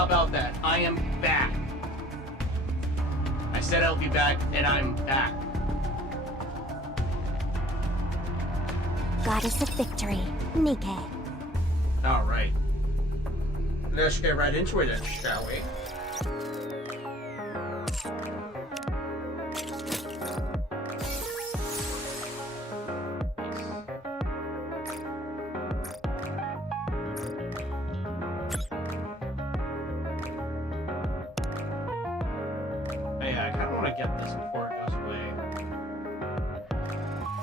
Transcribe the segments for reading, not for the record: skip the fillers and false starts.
How about that? I am back. I said I'll be back, and I'm back. Goddess of Victory, NIKKE. Alright. Let's get right into it then, shall we? Yeah, I kind of want to get this before it goes away.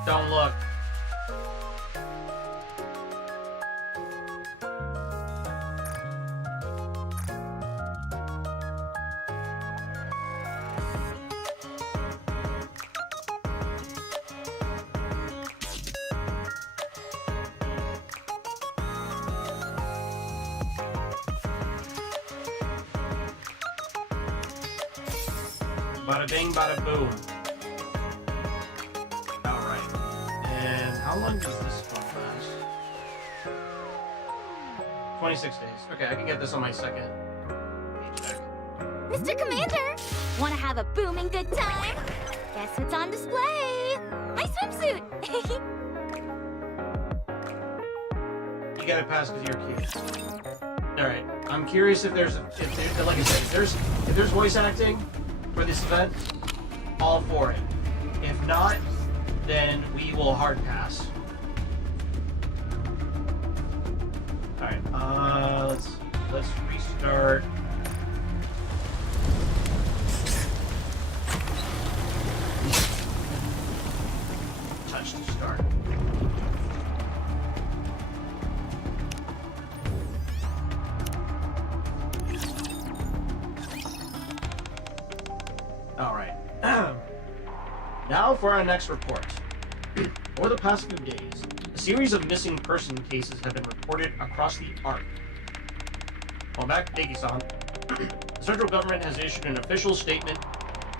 Don't look. Bada bing, bada boom. Alright. And how long does this one last? 26 days. Okay, I can get this on my second paycheck. Mr. Commander, want to have a booming good time? Guess what's on display? My swimsuit! You gotta pass because you're cute. Alright, I'm curious if there's, like I said, if there's voice acting for this event, all for it. If not, then we will hard pass. Alright, let's restart. Touch to start. Alright. Now for our next report. Over the past few days, a series of missing person cases have been reported across the Ark. Well, back to Nikki-san. The central government has issued an official statement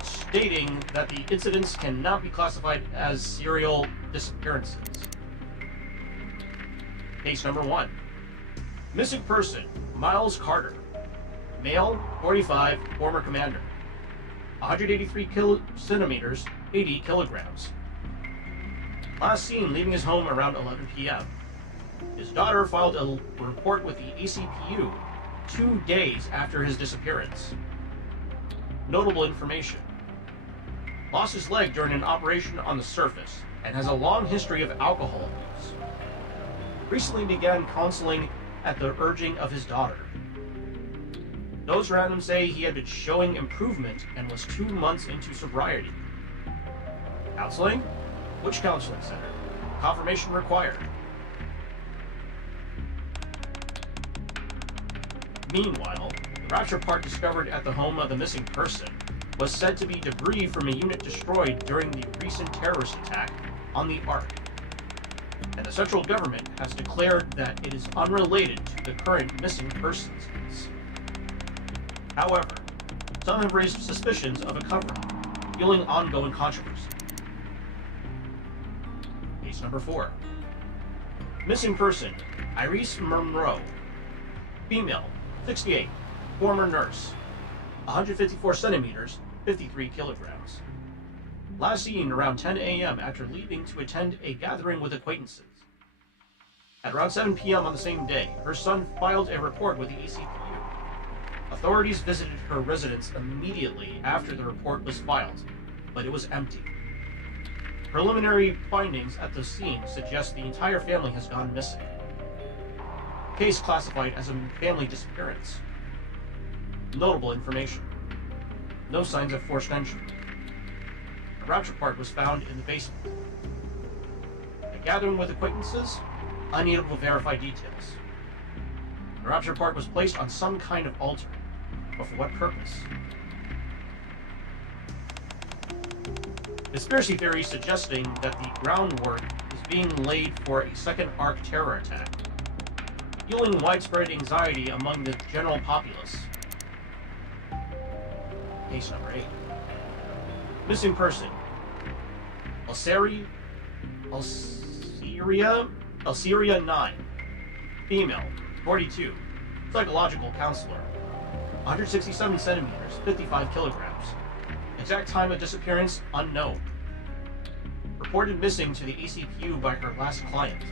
stating that the incidents cannot be classified as serial disappearances. Case number 1. Missing person, Miles Carter. Male, 45, former commander. 183 centimeters, 80 kilograms. Last seen leaving his home around 11 p.m. His daughter filed a report with the ACPU 2 days after his disappearance. Notable information. Lost his leg during an operation on the surface and has a long history of alcohol use. Recently began counseling at the urging of his daughter. Those around him say he had been showing improvement and was 2 months into sobriety. Counseling? Which counseling center? Confirmation required. Meanwhile, the rapture part discovered at the home of the missing person was said to be debris from a unit destroyed during the recent terrorist attack on the Ark. And the central government has declared that it is unrelated to the current missing persons case. However, some have raised suspicions of a cover-up, fueling ongoing controversy. Case number 4. Missing person, Iris Monroe. Female, 68, former nurse. 154 centimeters, 53 kilograms. Last seen around 10 a.m. after leaving to attend a gathering with acquaintances. At around 7 p.m. on the same day, her son filed a report with the ACPU. Authorities visited her residence immediately after the report was filed, but it was empty. Preliminary findings at the scene suggest the entire family has gone missing. Case classified as a family disappearance. Notable information. No signs of forced entry. A rapture part was found in the basement. A gathering with acquaintances? Unable to verify details. The rapture part was placed on some kind of altar. But for what purpose? Conspiracy theories suggesting that the groundwork is being laid for a second Ark terror attack, fueling widespread anxiety among the general populace. Case number 8. Missing person. Alceria 9. Female, 42. Psychological counselor. 167 centimeters, 55 kilograms. Exact time of disappearance unknown. Reported missing to the ACPU by her last client.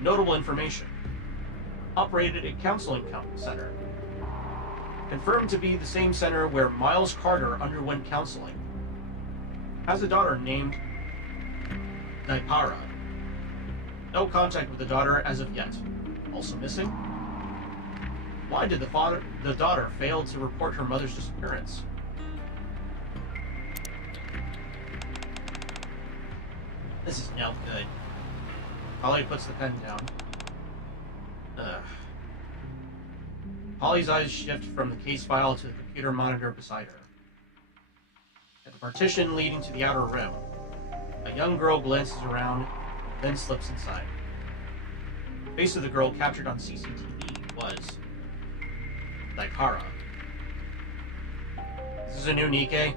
Notable information. Operated a counseling center. Confirmed to be the same center where Miles Carter underwent counseling. Has a daughter named Naipara. No contact with the daughter as of yet. Also missing? Why did the daughter fail to report her mother's disappearance? This is no good. Polly puts the pen down. Ugh. Polly's eyes shift from the case file to the computer monitor beside her. At the partition leading to the outer rim, a young girl glances around, then slips inside. The face of the girl captured on CCTV was Naipara. This is a new Nikke.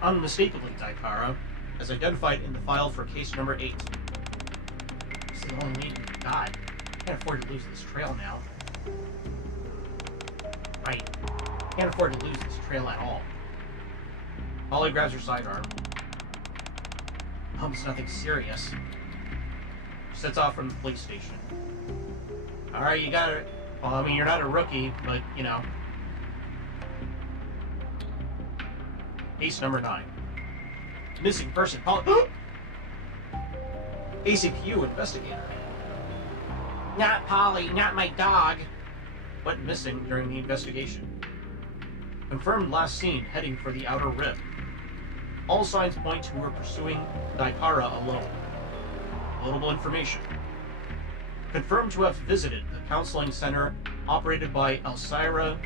Unmistakably Naipara, as identified in the file for case number 8. This is the only lead we've got. Can't afford to lose this trail now. Right. Can't afford to lose this trail at all. Polly grabs her sidearm. It's nothing serious. She sets off from the police station. Alright, you got it. Well, I mean, you're not a rookie, but, you know. Case number 9. Missing person. ACPU investigator. Not Polly, not my dog. Went missing during the investigation. Confirmed last seen heading for the outer rim. All signs point to her pursuing Naipara alone. Notable information. Confirmed to have visited the counseling center operated by Alciria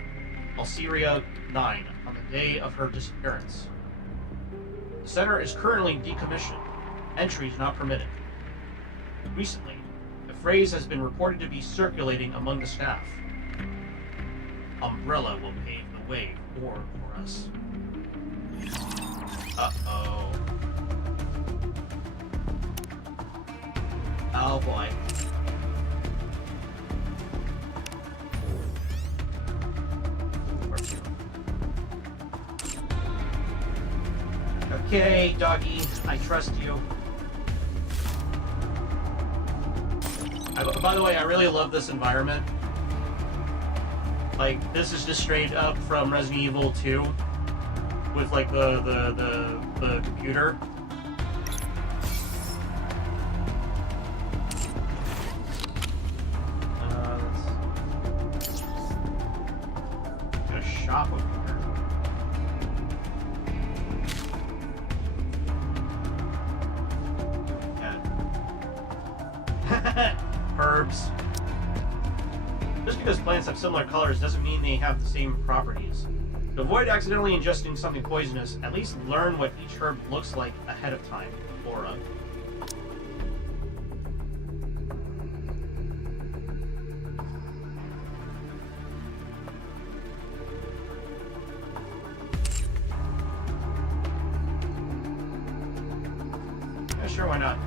9 on the day of her disappearance. The center is currently decommissioned. Entry is not permitted. Recently, the phrase has been reported to be circulating among the staff. Umbrella will pave the way for us. Uh-oh. Oh boy. Okay, doggy, I trust you. By the way, I really love this environment. Like, this is just straight up from Resident Evil 2 with like the computer. Let's get a shop over here. Herbs. Just because plants have similar colors doesn't mean they have the same properties. To avoid accidentally ingesting something poisonous, at least learn what each herb looks like ahead of time. Flora. Yeah, sure, why not?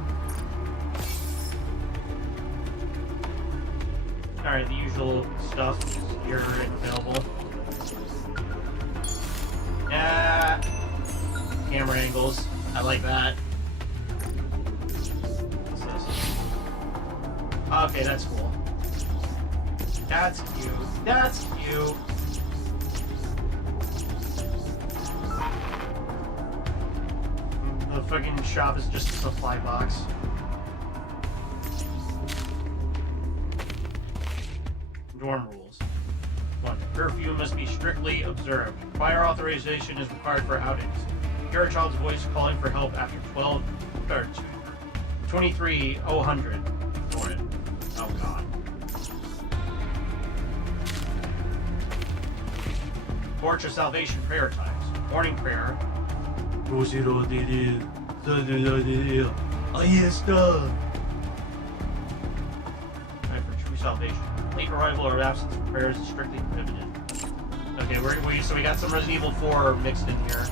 Alright, the usual stuff is here and available. Yeah, camera angles. I like that. What's this? Okay, that's cool. That's cute. That's cute. The fucking shop is just a supply box. Dorm rules. 1. Curfew must be strictly observed. Prior authorization is required for outings. Hear a child's voice calling for help after 23:00. Ignore it. Oh god. Torch of Salvation prayer times. Morning prayer. Time for true salvation. Late arrival or absence of prayers is strictly prohibited. Okay, so we got some Resident Evil 4 mixed in here.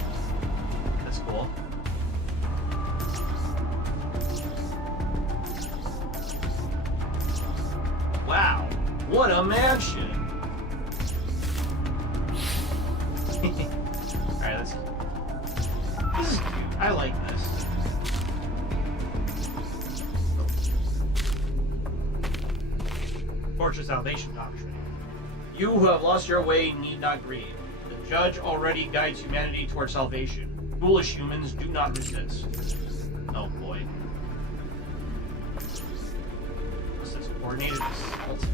That's cool. Wow. What a mansion! Alright, this is cute. I like this. Torture Salvation Doctrine. You who have lost your way need not grieve. The judge already guides humanity toward salvation. Foolish humans do not resist. Oh boy. What's this? Coordinated assault?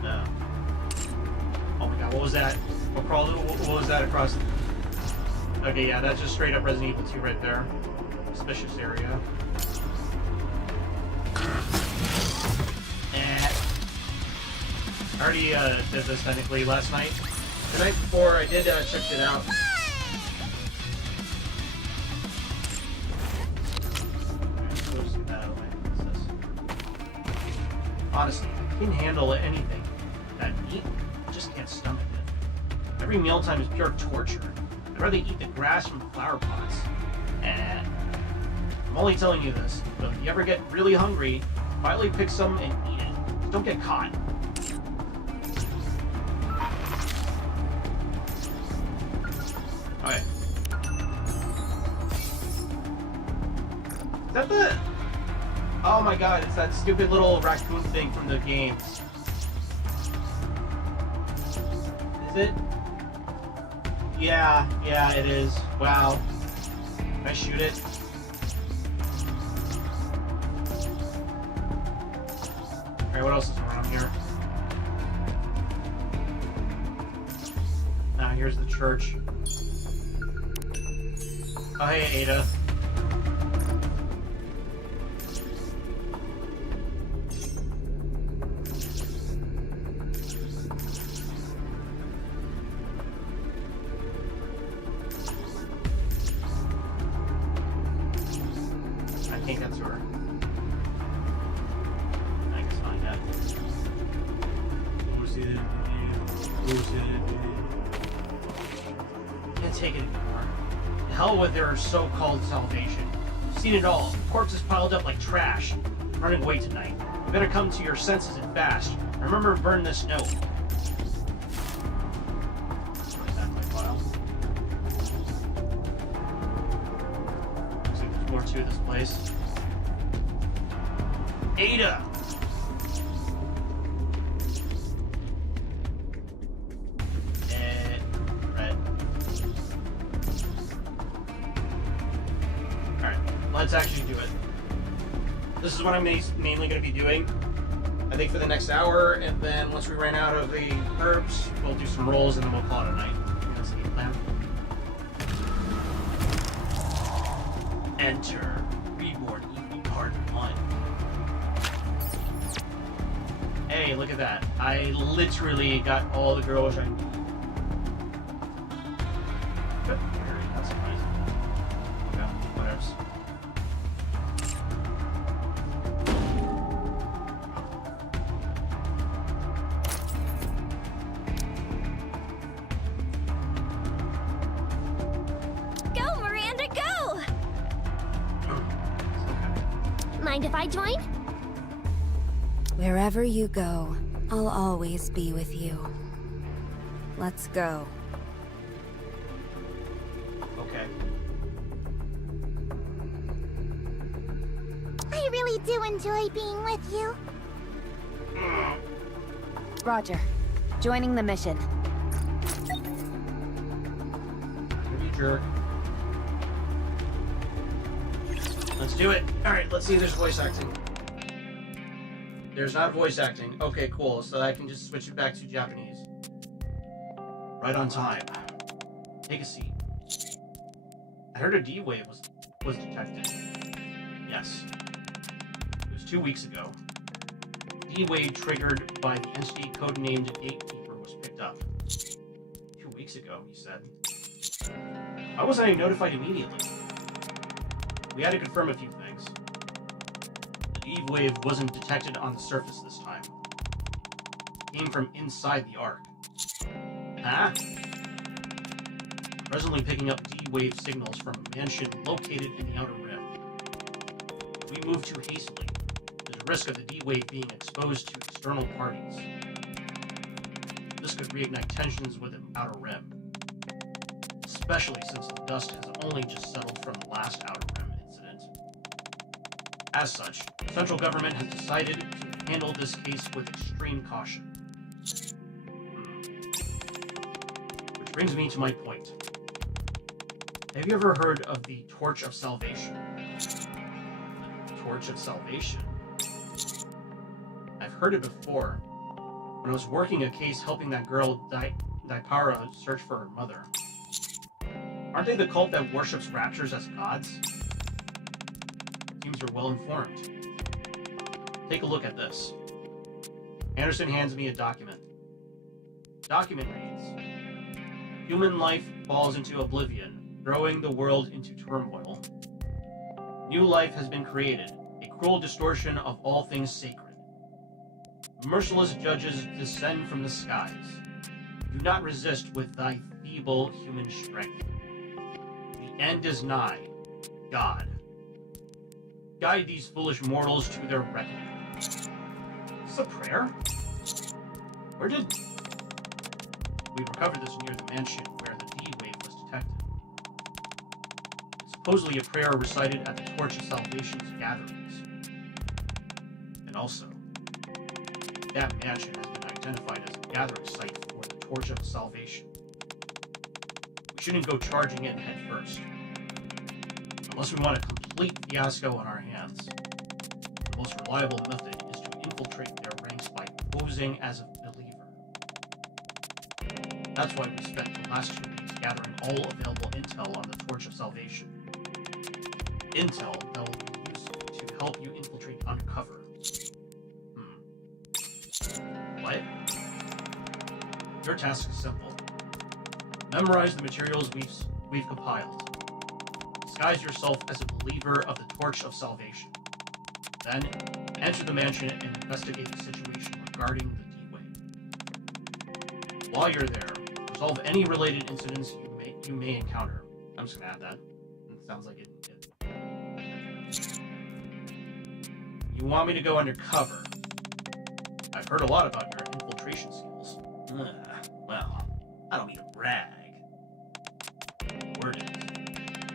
No. Oh my god, what was that? What was that across? Okay, yeah, that's just straight up Resident Evil 2 right there. Suspicious area. I already did this technically last night. The night before, I did check it out. Honestly, I can handle anything. That meat, I just can't stomach it. Every mealtime is pure torture. I'd rather eat the grass from flower pots. And I'm only telling you this, but if you ever get really hungry, quietly pick some and eat it. Don't get caught. Alright. Is that the... Oh my god, it's that stupid little raccoon thing from the games. Is it? Yeah, it is. Wow. Can I shoot it? Alright, what else is around here? Ah, here's the church. Oh, hey, Ada. I can't get to her. I guess not yet. Can't take it anymore. The hell with their so-called salvation. I've seen it all. Corpses piled up like trash. I'm running away tonight. You better come to your senses and fast. Remember to burn this note. What is that, my file? Looks like there's more to this place. Ada! Red. Alright, let's actually do it. This is what I'm mainly going to be doing, I think, for the next hour, and then once we run out of the herbs, we'll do some rolls and then we'll call it a night. That's the game plan. Enter Reborn EP Part 1. Hey, look at that. I literally got all the girls I need. That's nice. Okay, whatever. Go, Miranda, go! Mind if I join? Wherever you go, I'll always be with you. Let's go. Okay. I really do enjoy being with you. Roger. Joining the mission. You jerk. Let's do it. Alright, let's see if there's voice acting. There's not voice acting. Okay, cool. So I can just switch it back to Japanese. Right on time. Take a seat. I heard a D-wave was detected. Yes. It was 2 weeks ago. D-wave triggered by the entity codenamed Gatekeeper was picked up. 2 weeks ago, he said. Why wasn't I notified immediately? We had to confirm a few things. The D-wave wasn't detected on the surface this time. It came from inside the Ark. Huh? Presently picking up D-wave signals from a mansion located in the Outer Rim. We moved too hastily. there's a risk of the D-Wave being exposed to external parties. This could reignite tensions with the Outer Rim, especially since the dust has only just settled from the last Outer Rim incident. As such, the central government has decided to handle this case with extreme caution. Which brings me to my point. Have you ever heard of the Torch of Salvation? The Torch of Salvation? I've heard it before. When I was working a case helping that girl Daipara search for her mother. Aren't they the cult that worships raptors as gods? Seems you're well informed. Take a look at this. Anderson hands me a document. The document reads, "Human life falls into oblivion, throwing the world into turmoil. New life has been created, a cruel distortion of all things sacred. Merciless judges descend from the skies. Do not resist with thy feeble human strength. The end is nigh, God. Guide these foolish mortals to their reckoning." Is this a prayer? Where did... We recovered this near the mansion where the D-Wave was detected. It's supposedly a prayer recited at the Torch of Salvation's gatherings. And also, that mansion has been identified as a gathering site for the Torch of Salvation. We shouldn't go charging in head first. Unless we want a complete fiasco on our hands, the most reliable method is to infiltrate their ranks by posing as a believer. That's why we spent the last 2 weeks gathering all available intel on the Torch of Salvation. Intel that will be used to help you infiltrate undercover. What? Your task is simple. Memorize the materials we've compiled. Disguise yourself as a believer of the Torch of Salvation. Then, enter the mansion and investigate the situation regarding the D-Wave. While you're there, resolve any related incidents you may encounter. I'm just gonna add that. It sounds like it. You want me to go undercover? I've heard a lot about your infiltration skills. Well, I don't mean to brag. Word is,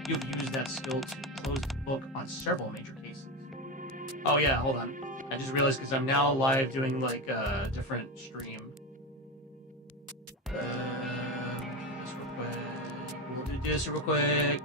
you've used that skill to close the book on several major cases. Oh yeah, hold on. I just realized because I'm now live doing like a different stream. This real quick. We'll do this real quick.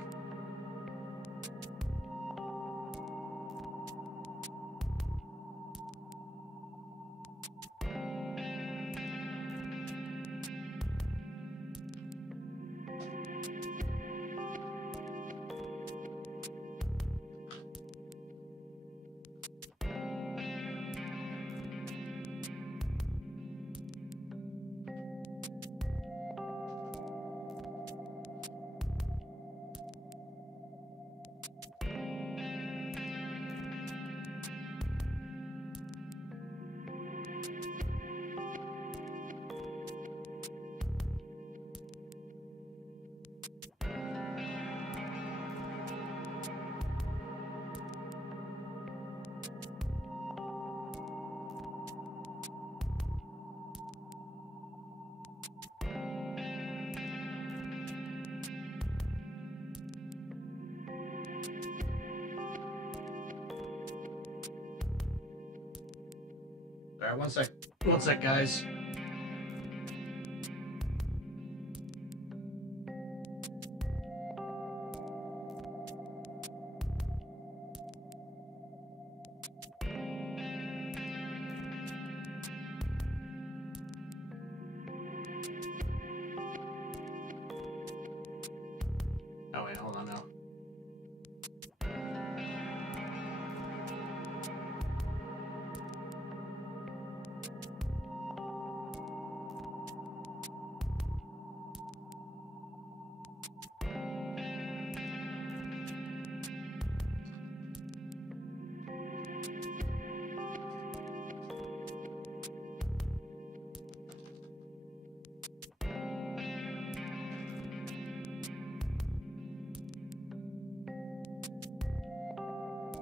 Alright, one sec, guys. Oh wait, hold on now.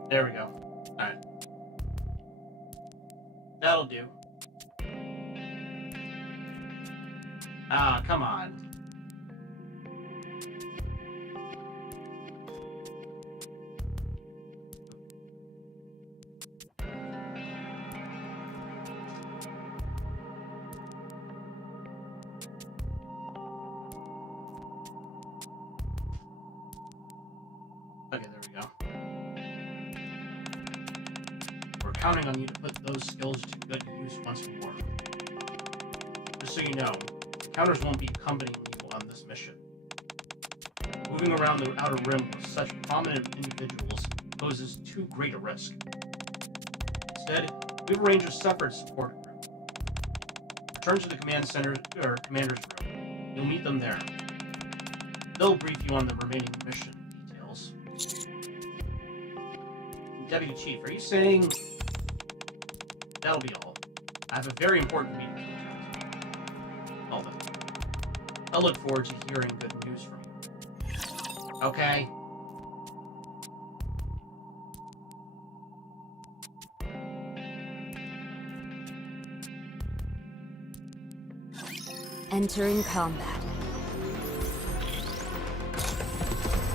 There we go. Alright. That'll do. Ah, come on. Okay, there we go. We're counting on you to put those skills to good use once more. Just so you know, counters won't be accompanying you on this mission. Moving around the outer rim with such prominent individuals poses too great a risk. Instead, we've arranged a separate support group. Return to the command center or commander's room. You'll meet them there. They'll brief you on the remaining mission details. Deputy Chief, are you saying that'll be all? I have a very important meeting to attend. Well then, I'll look forward to hearing good news from you. Okay. Entering combat.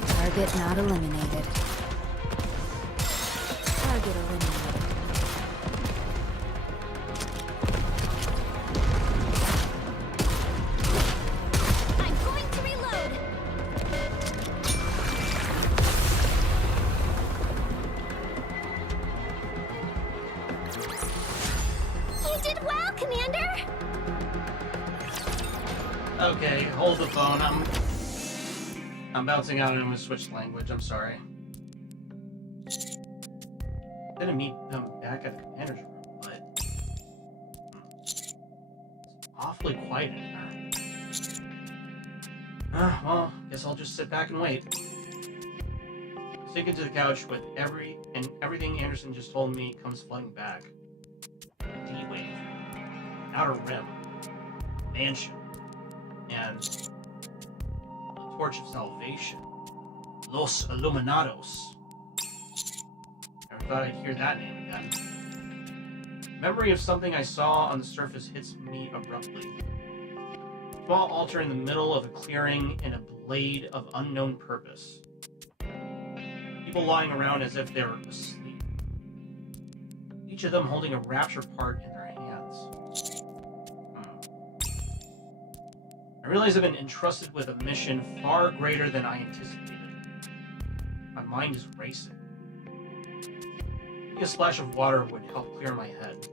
Target not eliminated. Target eliminated. I'm going to reload. You did well, Commander. Okay, hold the phone. I'm bouncing out and I'm gonna switch language. I'm sorry. Gonna meet them back at the commander's room, but it's awfully quiet in here. Well, guess I'll just sit back and wait. Sink into the couch with everything Anderson just told me comes flooding back. D-Wave, Outer Rim, Mansion, and the Torch of Salvation, Los Illuminados. Never thought I'd hear that name again. Memory of something I saw on the surface hits me abruptly. Small altar in the middle of a clearing in a blade of unknown purpose. People lying around as if they were asleep. Each of them holding a rapture part in their hands. I realize I've been entrusted with a mission far greater than I anticipated. My mind is racing. Maybe a splash of water would help clear my head.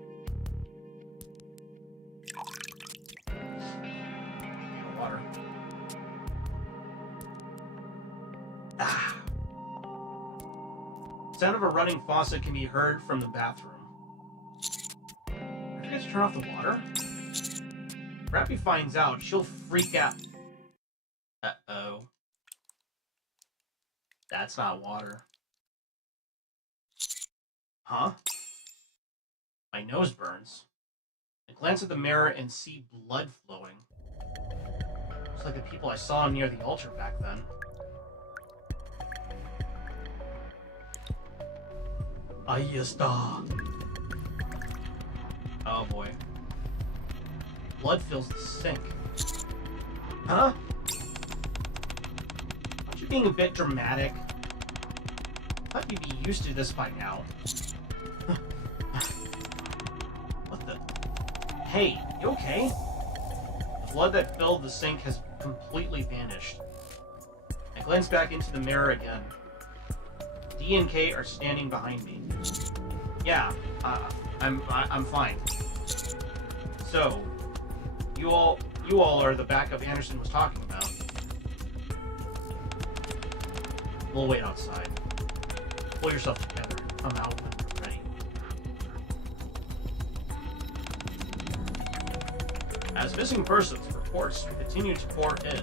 Water. Ah. The sound of a running faucet can be heard from the bathroom. I forget to turn off the water. If Rappy finds out, she'll freak out. Uh-oh. That's not water. Huh? My nose burns. I glance at the mirror and see blood flowing. Looks like the people I saw near the altar back then. Ahí está. Oh boy. Blood fills the sink. Huh? Aren't you being a bit dramatic? I thought you'd be used to this by now. What the? Hey, you okay? The blood that filled the sink has completely vanished. I glance back into the mirror again. D and K are standing behind me. Yeah, I'm fine. So, you all are the backup Anderson was talking about. We'll wait outside. Pull yourself together. Come out when you're ready. As missing persons reports continue to pour in,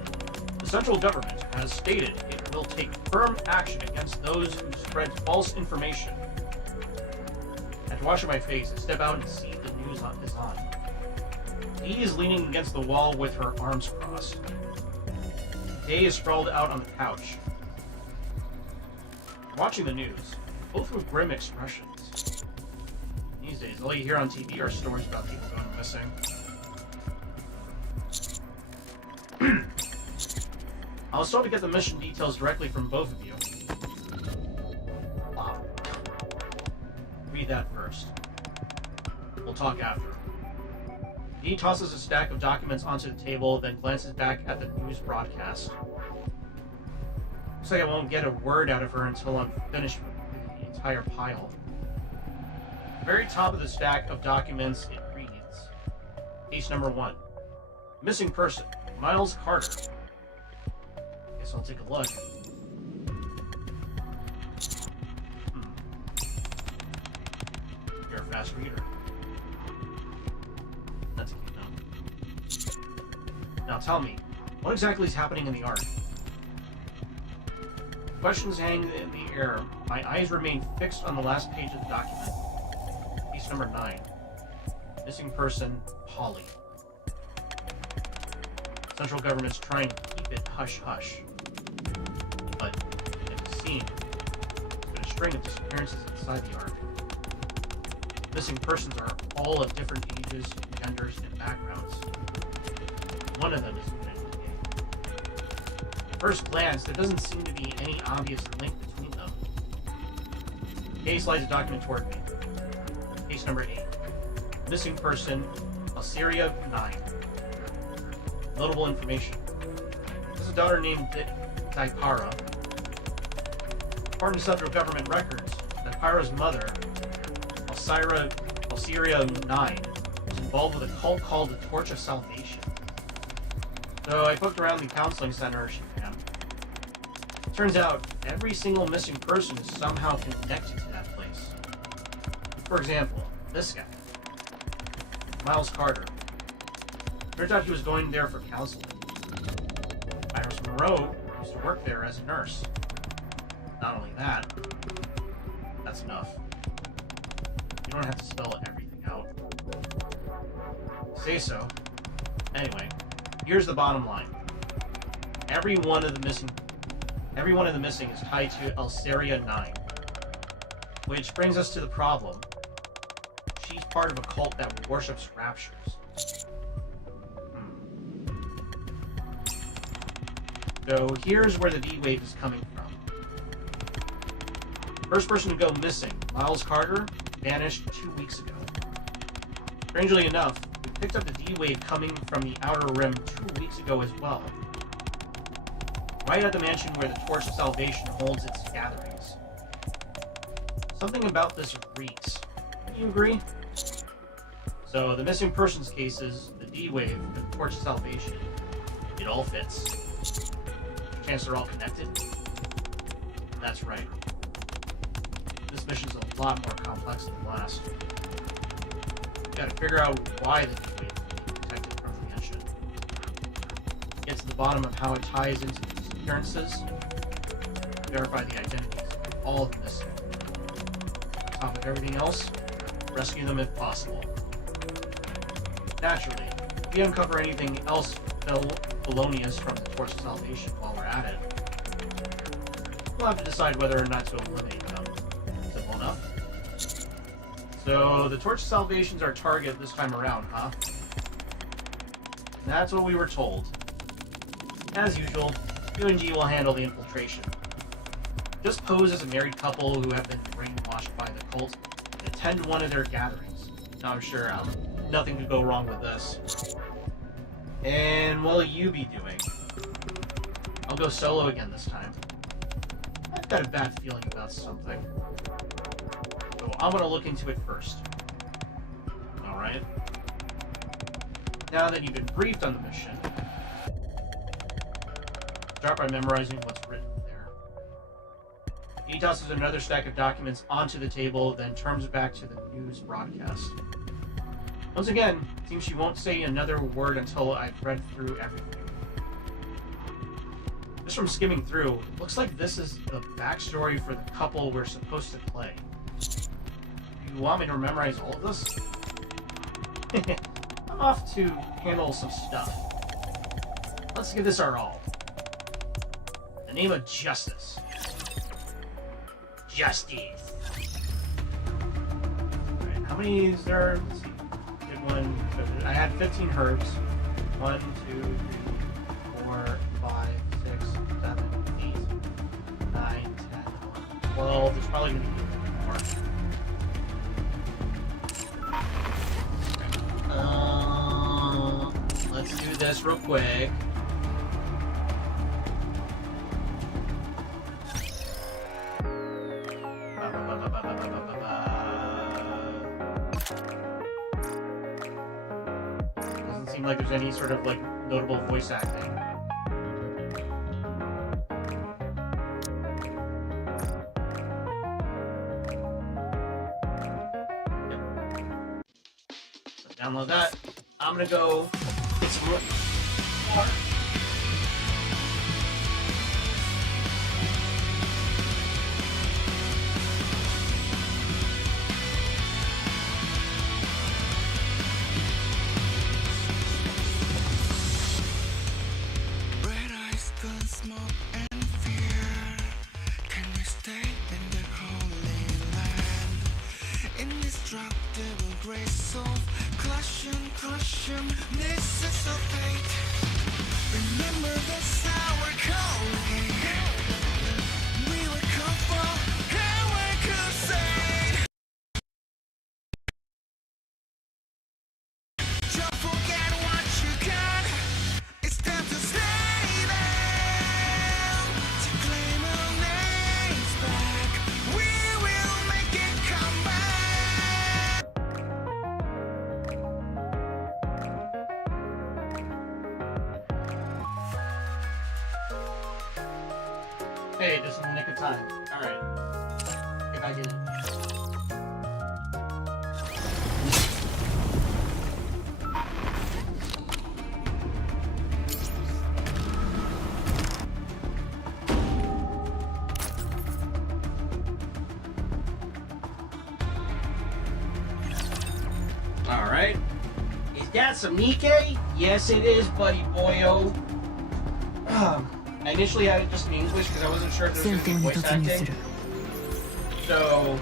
the central government has stated it will take firm action against those who spread false information. I have to wash my face and step out and see the news is on. Dee is leaning against the wall with her arms crossed. Day is sprawled out on the couch. Watching the news, both with grim expressions. These days, all you hear on TV are stories about people going missing. I was told to get the mission details directly from both of you. Wow. Read that first. We'll talk after. He tosses a stack of documents onto the table, then glances back at the news broadcast. Looks like I won't get a word out of her until I'm finished with the entire pile. At the very top of the stack of documents, it reads, case number 1. Missing person, Miles Carter. Guess I'll take a look. You're a fast reader. That's a good note. Now tell me, what exactly is happening in the Ark? Questions hang in the air. My eyes remain fixed on the last page of the document. Case number 9. Missing person, Polly. Central government's trying to keep it hush-hush. But, it seems, there's been a string of disappearances inside the Ark. Missing persons are all of different ages, genders, and backgrounds. One of them is NIKKE. At first glance, there doesn't seem to be any obvious link between them. Kay slides a document toward me. Case number 8. Missing person, Alceria 9. Notable information. There's a daughter named Daipara. According to central government records, Daipara's mother, Alceria 9, was involved with a cult called the Torch of Salvation. So I poked around the counseling center she ran. Turns out, every single missing person is somehow connected to that place. For example, this guy, Miles Carter. Turns out he was going there for counseling. Iris Monroe used to work there as a nurse. Not only that, that's enough. You don't have to spell everything out. Say so. Anyway, here's the bottom line. Every one of the missing is tied to Alceria 9. Which brings us to the problem. She's part of a cult that worships raptures. So here's where the D-Wave is coming from. First person to go missing, Miles Carter, vanished 2 weeks ago. Strangely enough, we picked up the D-Wave coming from the Outer Rim 2 weeks ago as well. Right at the mansion where the Torch of Salvation holds its gatherings. Something about this reeks. Do you agree? So the missing persons cases, the D-Wave, the Torch of Salvation, it all fits. Chance they're all connected? That's right. This mission's a lot more complex than the last. We gotta figure out why the D-Wave is protected from the mansion. Get to the bottom of how it ties into the disappearances. Verify the identities of all of the missing. On top of everything else, rescue them if possible. Naturally, if we uncover anything else felonious from the Torch of Salvation while we're at it, we'll have to decide whether or not to eliminate them. Simple enough. So, the Torch of Salvation's our target this time around, huh? That's what we were told. As usual, UNG will handle the infiltration. Just pose as a married couple who have been brainwashed by the cult and attend one of their gatherings. Now I'm sure nothing could go wrong with this. And what'll you be doing? I'll go solo again this time. I've got a bad feeling about something. So I'm gonna look into it first. Alright. Now that you've been briefed on the mission, start by memorizing what's written there. He tosses another stack of documents onto the table, then turns back to the news broadcast. Once again, it seems she won't say another word until I've read through everything. Just from skimming through, it looks like this is the backstory for the couple we're supposed to play. You want me to memorize all of this? I'm off to handle some stuff. Let's give this our all. In the name of justice. Justice. Alright, how how many is there? Let's see. Did one. I had 15 herbs. 1, 2, 3, 4, 5, 6, 7, 8, 9, 10, 12. There's probably going to be more. Let's do this real quick. Doesn't seem like there's any sort of like notable voice acting. Yep. So download that. I'm gonna go get some water. Red eyes turn smoke and fear. Can we stay in the holy land? Indestructible grace of crushing, this is our fate. Remember this our calling. We were called for our crusade. Don't forget what you got. It's time to stay there. To claim our names back. We will make it come back. Hey, just in the nick of time. Alright. Get back in it. Alright. Is that some Nikke? Yes, it is, buddy boyo. I initially had it just in English because I wasn't sure if there was going to be voice acting. So,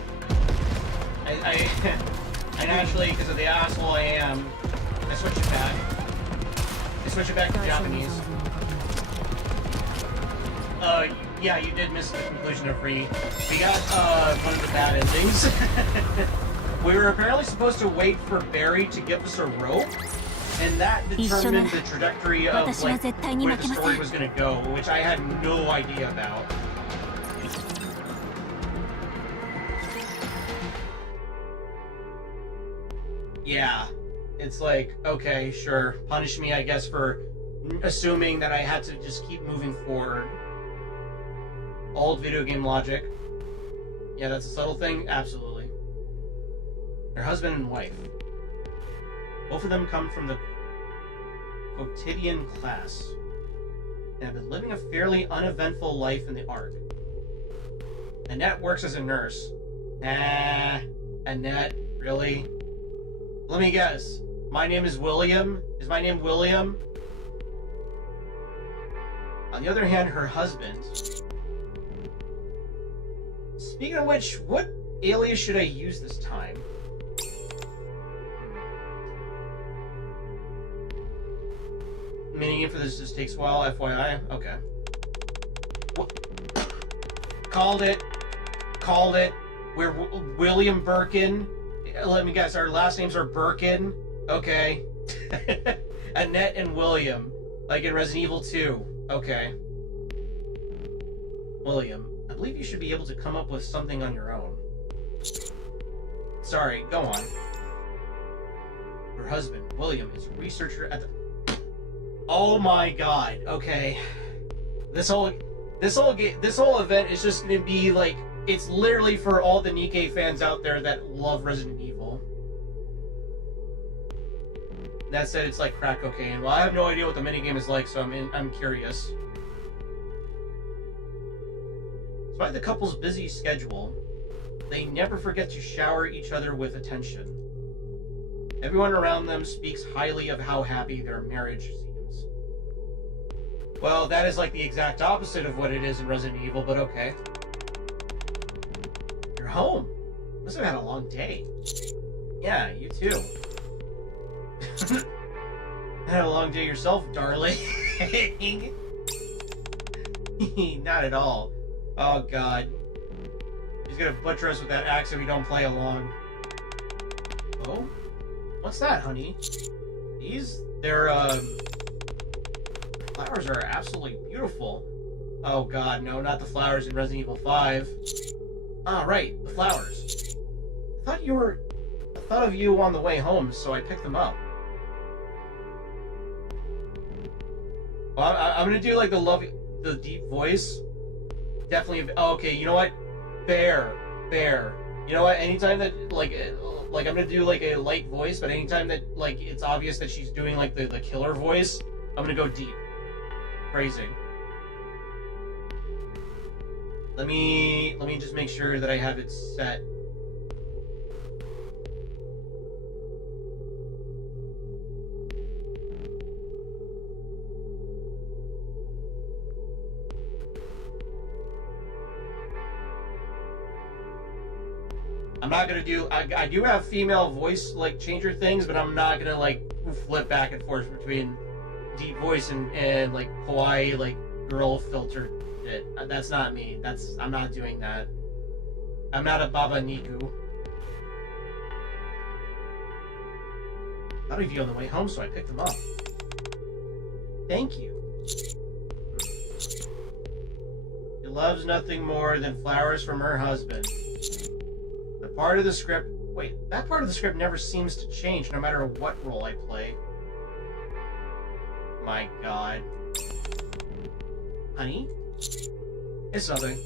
I naturally, because of the asshole I am, I switched it back. I switched it back to Japanese. Yeah, you did miss the conclusion of Free. We got, one of the bad endings. We were apparently supposed to wait for Barry to give us a rope, and that determined the trajectory of, like, where the story was going to go, which I had no idea about. Yeah, it's like, okay, sure, punish me, I guess, for assuming that I had to just keep moving forward. Old video game logic. Yeah, that's a subtle thing? Absolutely. Their husband and wife. Both of them come from the quotidian class and have been living a fairly uneventful life in the Ark. Annette works as a nurse. Annette, really? Let me guess. My name is William. Is my name William? On the other hand, her husband. Speaking of which, what alias should I use this time? Minigame for this just takes a while, FYI. Okay. Called it. Called it. We're William Birkin. Let me guess, our last names are Birkin. Okay. Annette and William. Like in Resident Evil 2. Okay. William, I believe you should be able to come up with something on your own. Sorry, go on. Her husband, William, is a researcher at the... Oh my god, okay. This whole event is just gonna be like, it's literally for all the Nikke fans out there that love Resident Evil. That said, it's like crack cocaine. Well, I have no idea what the minigame is like, so I'm curious. Despite the couple's busy schedule, they never forget to shower each other with attention. Everyone around them speaks highly of how happy their marriage seems. Well, that is like the exact opposite of what it is in Resident Evil, but okay. You're home. Must have had a long day. Yeah, you too. Had a long day yourself, darling. Not at all. Oh god. He's gonna butcher us with that axe if we don't play along. Oh? What's that, honey? They're, flowers are absolutely beautiful. Oh god, no, not the flowers in Resident Evil 5. Ah, right, the flowers. I thought of you on the way home, so I picked them up. Well, I'm gonna do like the deep voice. Definitely. Oh, okay, you know what? Fair. You know what? Anytime that like I'm gonna do like a light voice, but anytime that like it's obvious that she's doing like the killer voice, I'm gonna go deep. Phrasing. Let me just make sure that I have it set. I'm not gonna do. I do have female voice like changer things, but I'm not gonna like flip back and forth between deep voice and like kawaii like girl filter shit. That's not me. I'm not doing that. I'm not a Baba Niku. Thought of you on the way home, so I picked them up. Thank you. She loves nothing more than flowers from her husband. That part of the script never seems to change no matter what role I play. My god. Honey? It's nothing.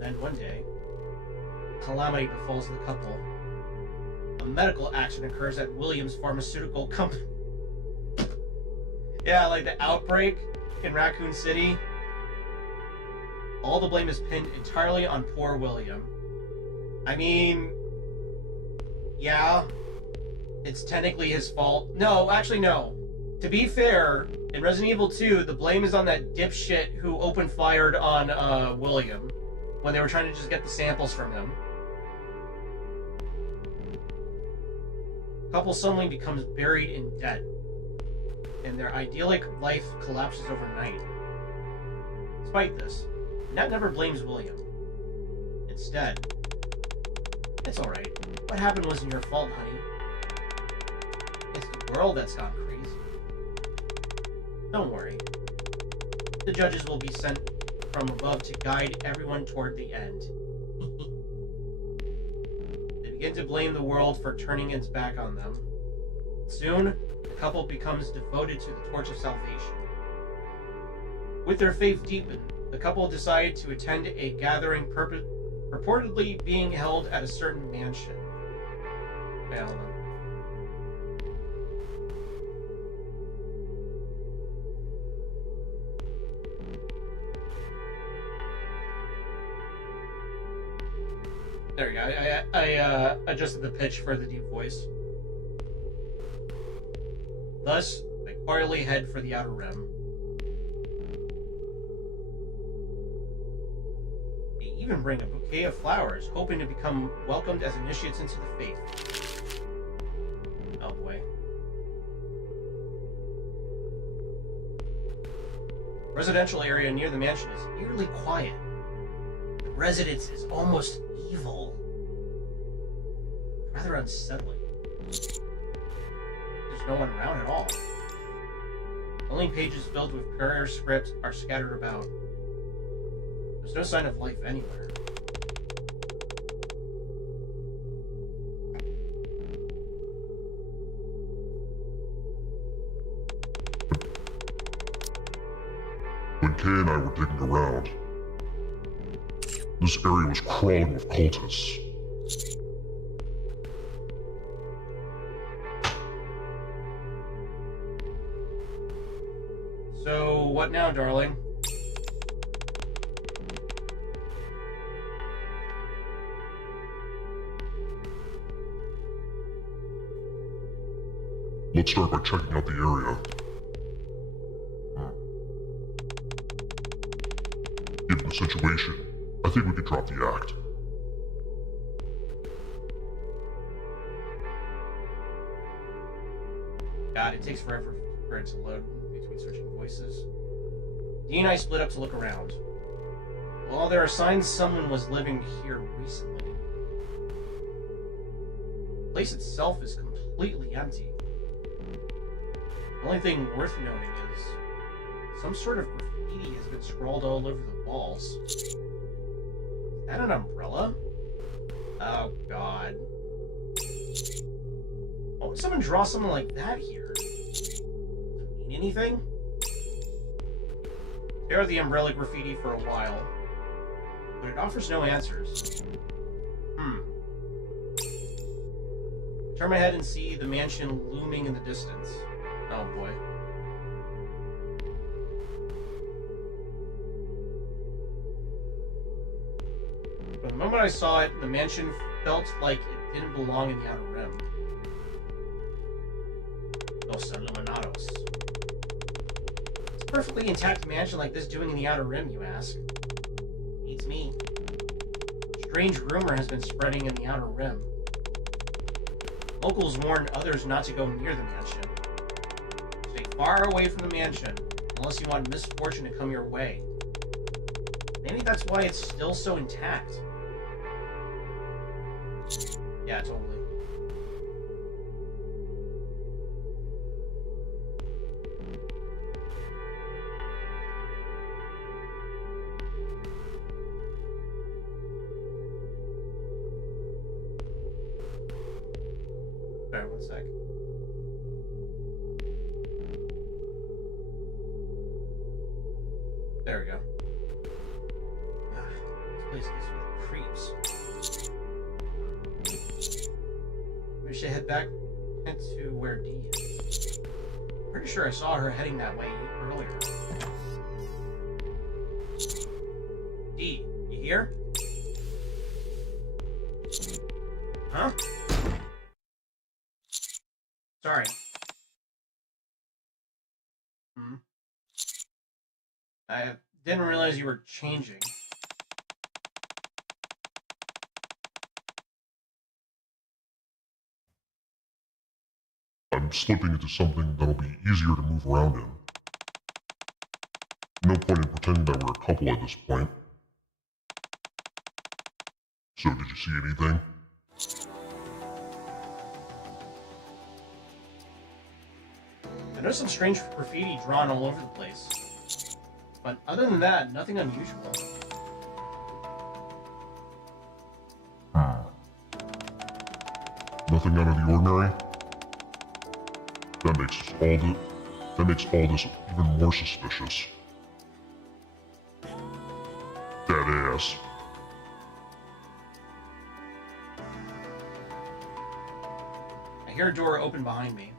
Then one day, calamity befalls the couple. A medical accident occurs at Williams Pharmaceutical Company. Yeah, like the outbreak in Raccoon City. All the blame is pinned entirely on poor William. I mean, yeah, it's technically his fault. No, actually, no. To be fair, in Resident Evil 2, the blame is on that dipshit who opened fired on William when they were trying to just get the samples from him. The couple suddenly becomes buried in debt, and their idyllic life collapses overnight. Despite this, Nat never blames William. Instead, it's alright. What happened wasn't your fault, honey. It's the world that's gone crazy. Don't worry. The judges will be sent from above to guide everyone toward the end. They begin to blame the world for turning its back on them. Soon, the couple becomes devoted to the torch of salvation. With their faith deepened, the couple decide to attend a gathering purportedly being held at a certain mansion. Okay, hold on. There we go. I adjusted the pitch for the deep voice. Thus, they quietly head for the Outer Rim. They even bring a bouquet of flowers, hoping to become welcomed as initiates into the faith. Oh boy. The residential area near the mansion is eerily quiet. The residence is almost evil. Rather unsettling. There's no one around at all. Only pages filled with prayer script are scattered about. There's no sign of life anywhere. When Kay and I were digging around, this area was crawling with cultists. So, what now, darling? Let's start by checking out the area. Given the situation, I think we could drop the act. it takes forever for it to load between switching voices. Dee and I split up to look around. Well, there are signs someone was living here recently. The place itself is completely empty. The only thing worth noting is some sort of graffiti has been scrawled all over the walls. Is that an umbrella? Oh, God. Why would someone draw something like that here? Does it mean anything? Stare at the umbrella graffiti for a while, but it offers no answers. Turn my head and see the mansion looming in the distance. Oh boy. From the moment I saw it, the mansion felt like it didn't belong in the Outer Rim. Los Illuminados. What's a perfectly intact mansion like this doing in the Outer Rim, you ask? Beats me. Strange rumor has been spreading in the Outer Rim. Locals warn others not to go near the mansion. Stay far away from the mansion, unless you want misfortune to come your way. Maybe that's why it's still so intact. Yeah, totally. Sorry, one sec. There we go. This place gives me the creeps. Maybe I should head back into where Dee is. Pretty sure I saw her heading that way earlier. Dee, you here? Huh? Sorry. I didn't realize you were changing. I'm slipping into something that'll be easier to move around in. No point in pretending that we're a couple at this point. So, did you see anything? I noticed some strange graffiti drawn all over the place. But other than that, nothing unusual. Nothing out of the ordinary? That makes all this even more suspicious. Dead ass. I hear a door open behind me.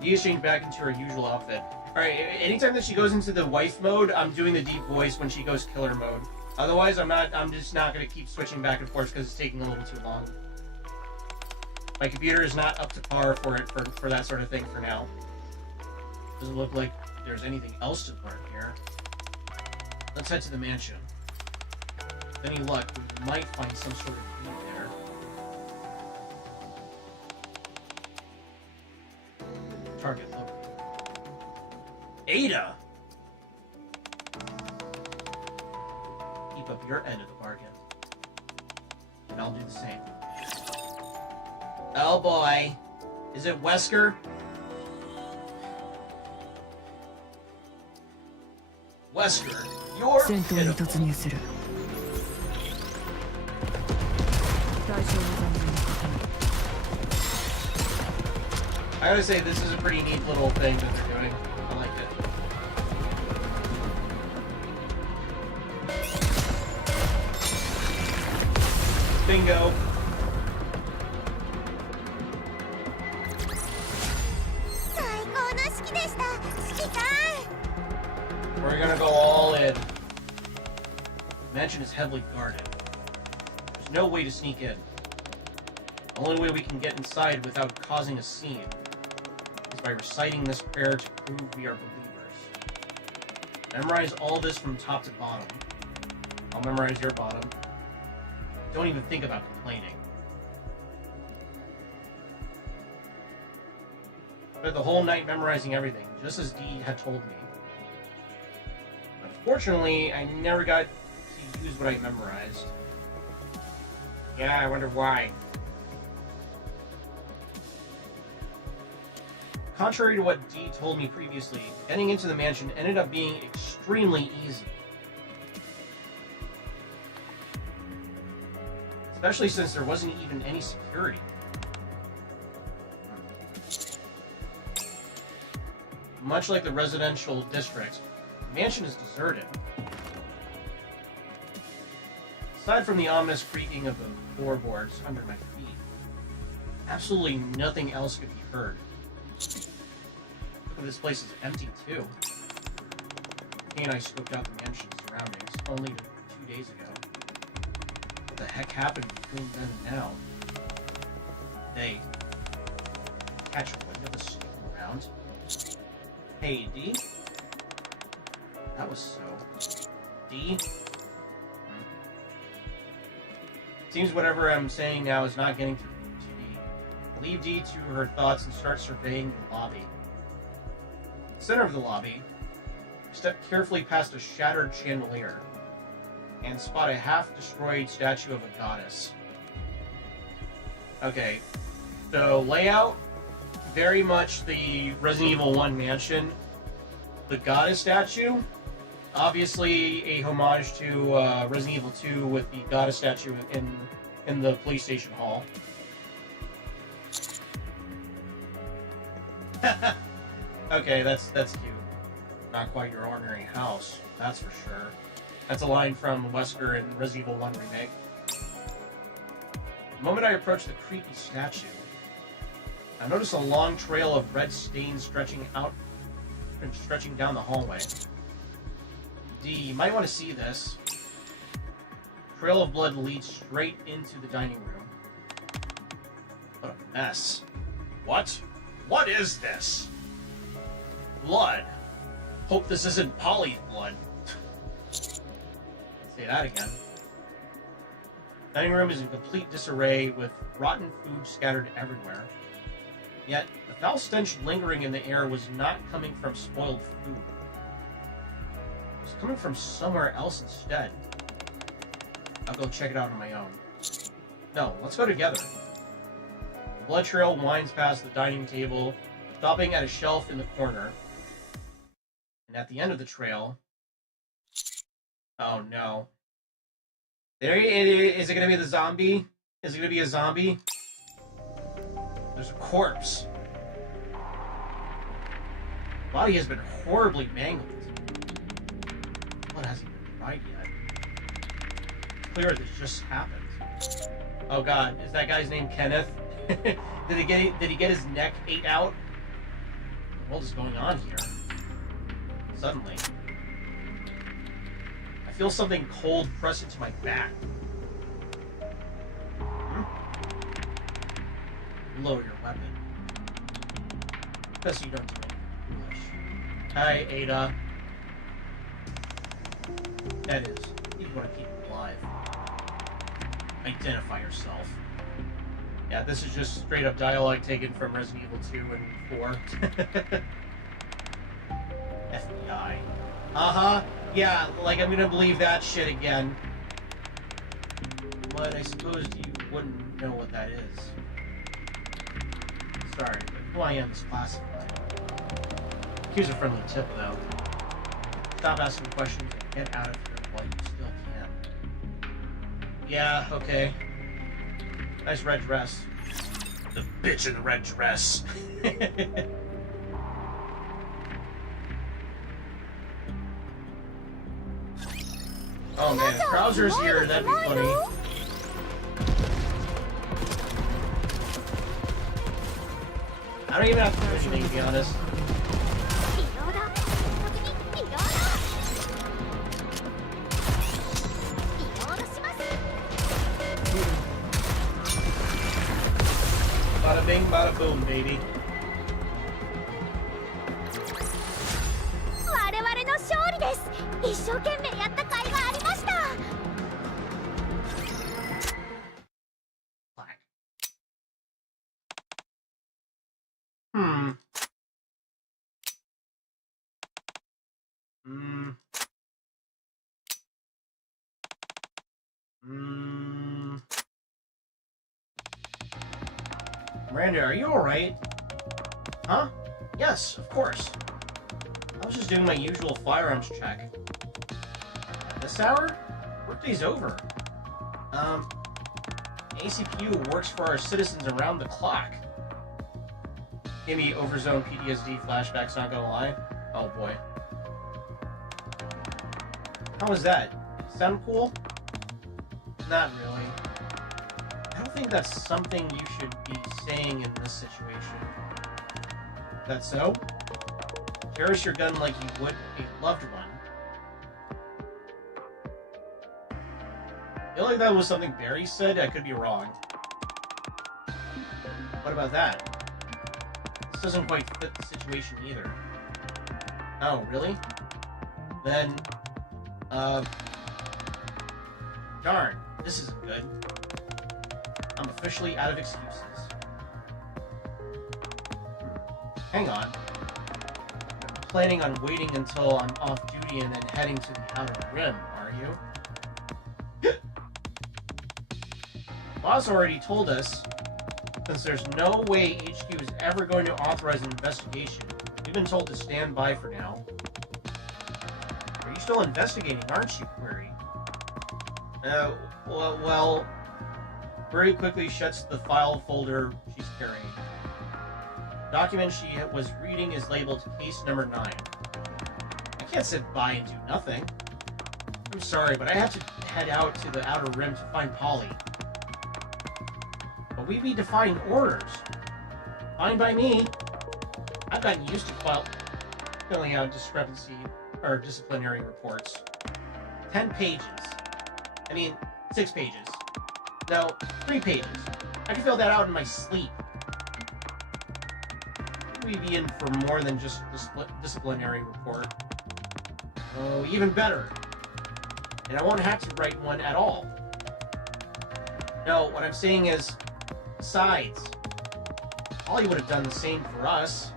Dee is changed back into her usual outfit. Alright, anytime that she goes into the wife mode, I'm doing the deep voice. When she goes killer mode. Otherwise, I'm just not going to keep switching back and forth because it's taking a little too long. My computer is not up to par for that sort of thing for now. Doesn't look like there's anything else to learn here. Let's head to the mansion. With any luck, we might find some sort of lead there. Target located. Ada! Keep up your end of the bargain. And I'll do the same. Oh boy. Is it Wesker? Wesker, you're 戦闘に pitiful. 突入する対象の残念を確認 I gotta say, this is a pretty neat little thing that they're doing. I like it. Bingo. We're gonna go all in. The mansion is heavily guarded. There's no way to sneak in. The only way we can get inside without causing a scene is by reciting this prayer to prove we are believers. Memorize all this from top to bottom. I'll memorize your bottom. Don't even think about complaining. Spent the whole night memorizing everything, just as Dee had told me. Unfortunately, I never got to use what I memorized. Yeah, I wonder why. Contrary to what Dee told me previously, getting into the mansion ended up being extremely easy. Especially since there wasn't even any security. Much like the residential district, the mansion is deserted. Aside from the ominous creaking of the floorboards under my feet, absolutely nothing else could be heard. This place is empty too. Kay and I scoped out the mansion's surroundings only 2 days ago. What the heck happened between then and now? They catch a wind of us sneaking around. Hey, Dee? That was so. Dee? Seems whatever I'm saying now is not getting through to Dee. Leave Dee to her thoughts and start surveying the lobby. Center of the lobby, step carefully past a shattered chandelier and spot a half-destroyed statue of a goddess. Okay, so layout, very much the Resident Evil 1 mansion. The goddess statue, obviously a homage to Resident Evil 2 with the goddess statue in the police station hall. Okay, that's cute. Not quite your ordinary house, that's for sure. That's a line from Wesker in Resident Evil 1 Remake. The moment I approach the creepy statue, I notice a long trail of red stains stretching out and stretching down the hallway. Dee, you might want to see this. Trail of blood leads straight into the dining room. What a mess. What? What is this? Blood. Hope this isn't Polly's blood. Say that again. Dining room is in complete disarray with rotten food scattered everywhere. Yet, the foul stench lingering in the air was not coming from spoiled food. It was coming from somewhere else instead. I'll go check it out on my own. No, let's go together. The blood trail winds past the dining table, stopping at a shelf in the corner. And at the end of the trail... Oh no. There he is. Is it going to be the zombie? Is it going to be a zombie? There's a corpse. The body has been horribly mangled. Blood hasn't been dried yet. It's clear this just happened. Oh god, is that guy's name Kenneth? Did he get his neck ate out? What is going on here? Suddenly, I feel something cold press into my back. Lower your weapon. Because you don't do anything foolish. Hi, Ada. That is, you want to keep him alive. Identify yourself. Yeah, this is just straight up dialogue taken from Resident Evil 2 and 4. FBI. Uh-huh. Yeah, like I'm gonna believe that shit again. But I suppose you wouldn't know what that is. Sorry, but who I am is classified. Here's a friendly tip, though. Stop asking questions and get out of here while you still can. Yeah, okay. Nice red dress. The bitch in the red dress. Oh man, if Krauser's here, that'd be funny. I don't even have to do anything, to be honest. Bada bing, bada boom, baby. 我々の勝利です。一生懸命やった甲斐がありました。Miranda, are you alright? Huh? Yes, of course. I was just doing my usual firearms check. At this hour? Workday's over. ACPU works for our citizens around the clock. Give me overzone PTSD flashbacks, not gonna lie. Oh boy. How was that? Sound cool? Not really. I don't think that's something you should be saying in this situation. That so? Cherish your gun like you would a loved one. I feel like that was something Barry said. I could be wrong. What about that? This doesn't quite fit the situation either. Oh, really? Then, darn, this isn't good. I'm officially out of excuses. Hang on. You're planning on waiting until I'm off duty and then heading to the Outer Rim, are you? Boss already told us, since there's no way HQ is ever going to authorize an investigation, we've been told to stand by for now. Are you still investigating, aren't you, Query? Well, Query quickly shuts the file folder she's carrying. The document she was reading is labeled Case Number 9. I can't sit by and do nothing. I'm sorry, but I have to head out to the Outer Rim to find Polly. But we be defying orders. Fine by me. I've gotten used to filling out disciplinary reports. 10 pages. I mean, 6 pages. No, 3 pages. I can fill that out in my sleep. We be in for more than just a disciplinary report. Oh, even better. And I won't have to write one at all. No, what I'm saying is, besides, Polly would have done the same for us.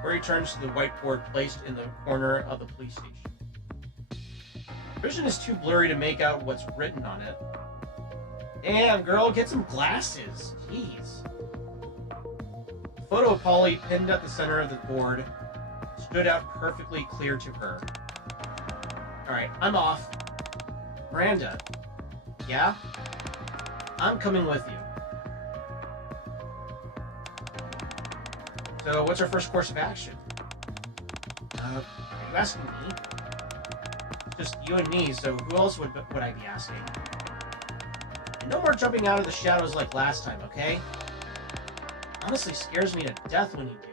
Corey turns to the whiteboard placed in the corner of the police station. Vision is too blurry to make out what's written on it. Damn, girl, get some glasses. Jeez. The photo of Polly pinned at the center of the board stood out perfectly clear to her. Alright, I'm off. Miranda. Yeah? I'm coming with you. So, what's our first course of action? Are you asking me? Just you and me, so who else would I be asking? And no more jumping out of the shadows like last time, okay? Honestly scares me to death when you do.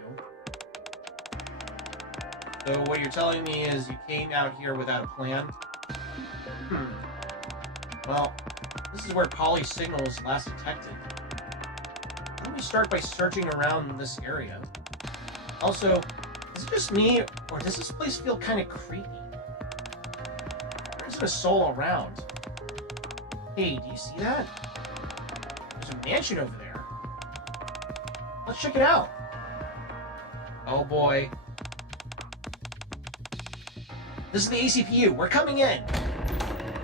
So what you're telling me is you came out here without a plan? Well, this is where Polly's signal was last detected. Why don't we start by searching around this area? Also, is it just me, or does this place feel kind of creepy? There isn't a soul around. Hey, do you see that? There's a mansion over there. Let's check it out. Oh boy. This is the ACPU. We're coming in.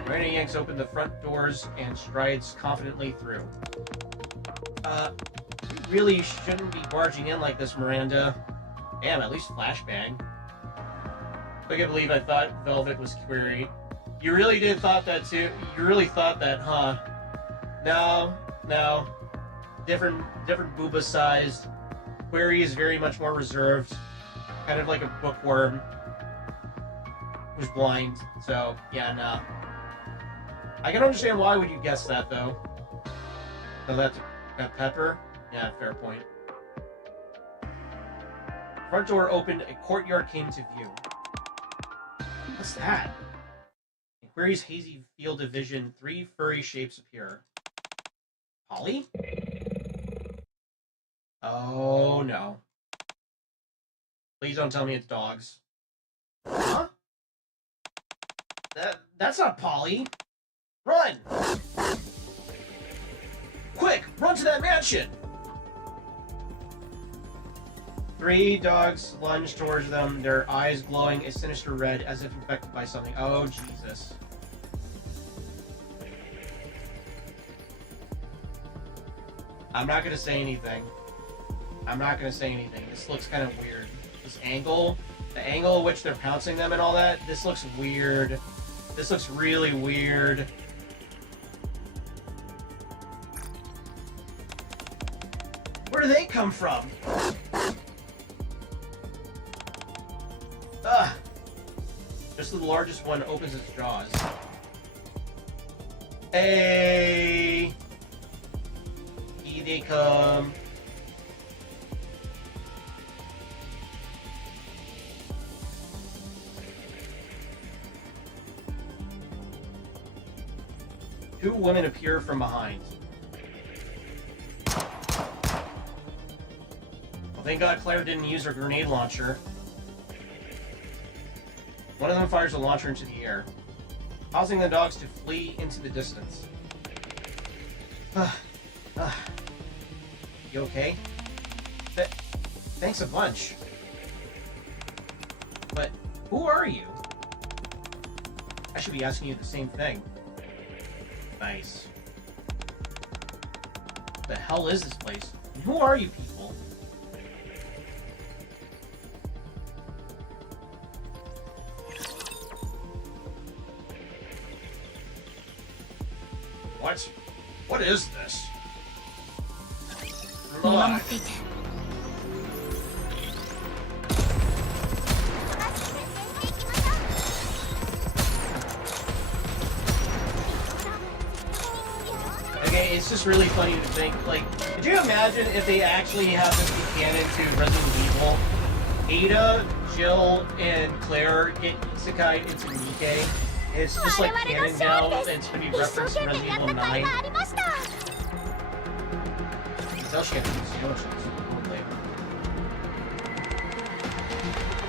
Miranda yanks open the front doors and strides confidently through. We really shouldn't be barging in like this, Miranda. Damn, at least flashbang. I can't believe I thought Velvet was Query. You really did thought that too? You really thought that, huh? No. Different booba sized. Query is very much more reserved. Kind of like a bookworm. Who's blind. So, yeah, no. I can understand why would you guess that, though. So that's Pepper? Yeah, fair point. Front door opened, a courtyard came to view. What's that? In Query's hazy field of vision, 3 furry shapes appear. Polly? Oh, no. Please don't tell me it's dogs. Huh? That's not Polly. Run! Quick, run to that mansion! 3 dogs lunge towards them, their eyes glowing a sinister red as if infected by something. Oh, Jesus. I'm not gonna say anything. I'm not gonna say anything. This looks kind of weird. This angle, the angle at which they're pouncing them and all that, this looks weird. This looks really weird. Where do they come from? Ugh. Just the largest one opens its jaws. Hey! Here they come. Two women appear from behind. Well, thank God Claire didn't use her grenade launcher. One of them fires a launcher into the air, causing the dogs to flee into the distance. You okay? Thanks a bunch. But who are you? I should be asking you the same thing. Nice. What the hell is this place? And who are you people? What is this? Relax. Okay, it's just really funny to think, like, could you imagine if they actually have this be canon to Resident Evil? Ada, Jill, and Claire get isekai into NIKKE. It's just like canon now, and it's going to be referenced in Resident Evil 9. Tell she has sandwiches.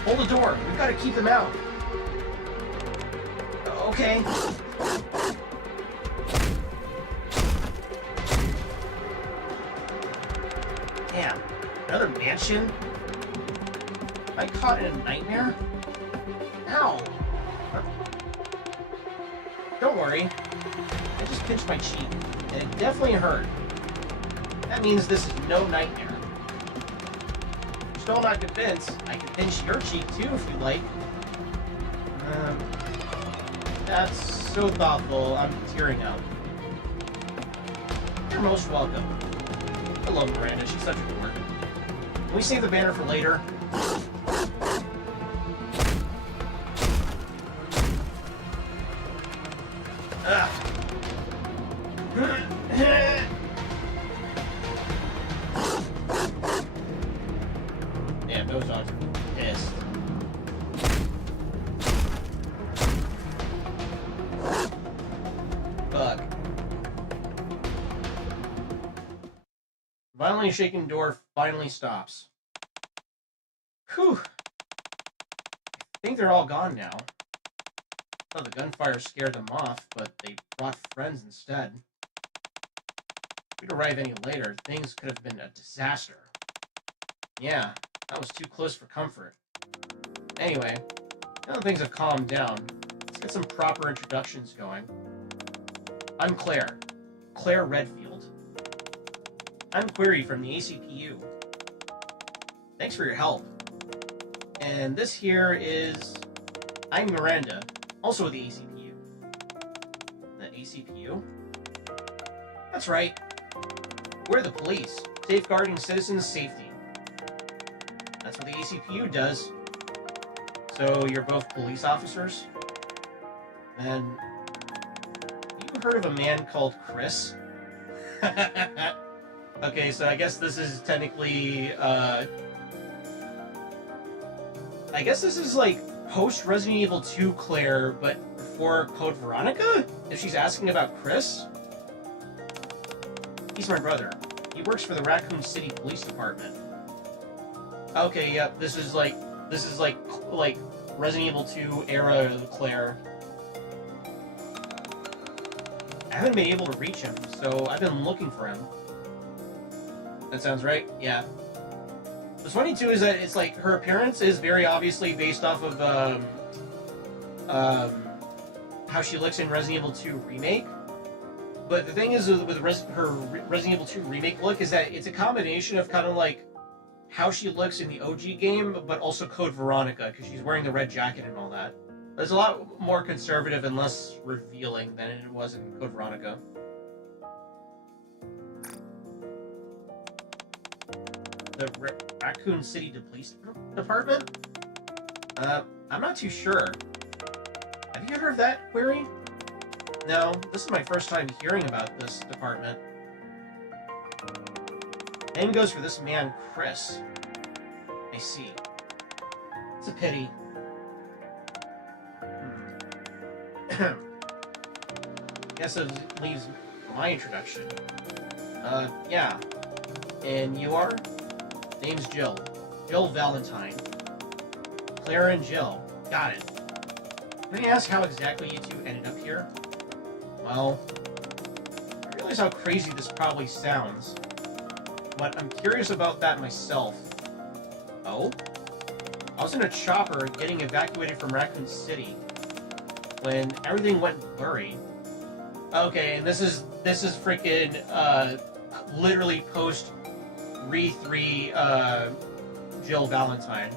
Hold the door. We've got to keep them out. Okay. Damn. Another mansion? Am I caught in a nightmare? Ow. Don't worry. I just pinched my cheek, and it definitely hurt. That means this is no nightmare. You're still not convinced. I can pinch your cheek too if you like. That's so thoughtful. I'm tearing up. You're most welcome. I love Miranda. She's such a dork. Can we save the banner for later? Damn, those dogs are pissed. Fuck. Violently shaken door finally stops. Whew. I think they're all gone now. Thought the gunfire scared them off, but they brought friends instead. If we'd arrive any later, things could have been a disaster. Yeah, that was too close for comfort. Anyway, now that things have calmed down, let's get some proper introductions going. I'm Claire. Claire Redfield. I'm Query from the ACPU. Thanks for your help. And this here is... I'm Miranda, also with the ACPU. The ACPU? That's right. We're the police, safeguarding citizens' safety. That's what the ACPU does. So you're both police officers? And you heard of a man called Chris? Okay, so I guess this is technically, I guess this is like post Resident Evil 2 Claire, but before Code Veronica? If she's asking about Chris? He's my brother. He works for the Raccoon City Police Department. Okay, yep, this is like Resident Evil 2 era Claire. I haven't been able to reach him, so I've been looking for him. That sounds right, yeah. What's funny too is that it's like her appearance is very obviously based off of how she looks in Resident Evil 2 Remake. But the thing is with her Resident Evil 2 remake look is that it's a combination of kind of like how she looks in the OG game, but also Code Veronica, because she's wearing the red jacket and all that. It's a lot more conservative and less revealing than it was in Code Veronica. The Raccoon City Police Department? I'm not too sure. Have you heard of that query? No, this is my first time hearing about this department. Name goes for this man, Chris. I see. It's a pity. Guess it leaves my introduction. Yeah. And you are? Name's Jill. Jill Valentine. Claire and Jill. Got it. Can I ask how exactly you two ended up here? Well, I realize how crazy this probably sounds, but I'm curious about that myself. Oh? I was in a chopper getting evacuated from Raccoon City when everything went blurry. Okay, and this is freaking literally post Re3 Jill Valentine.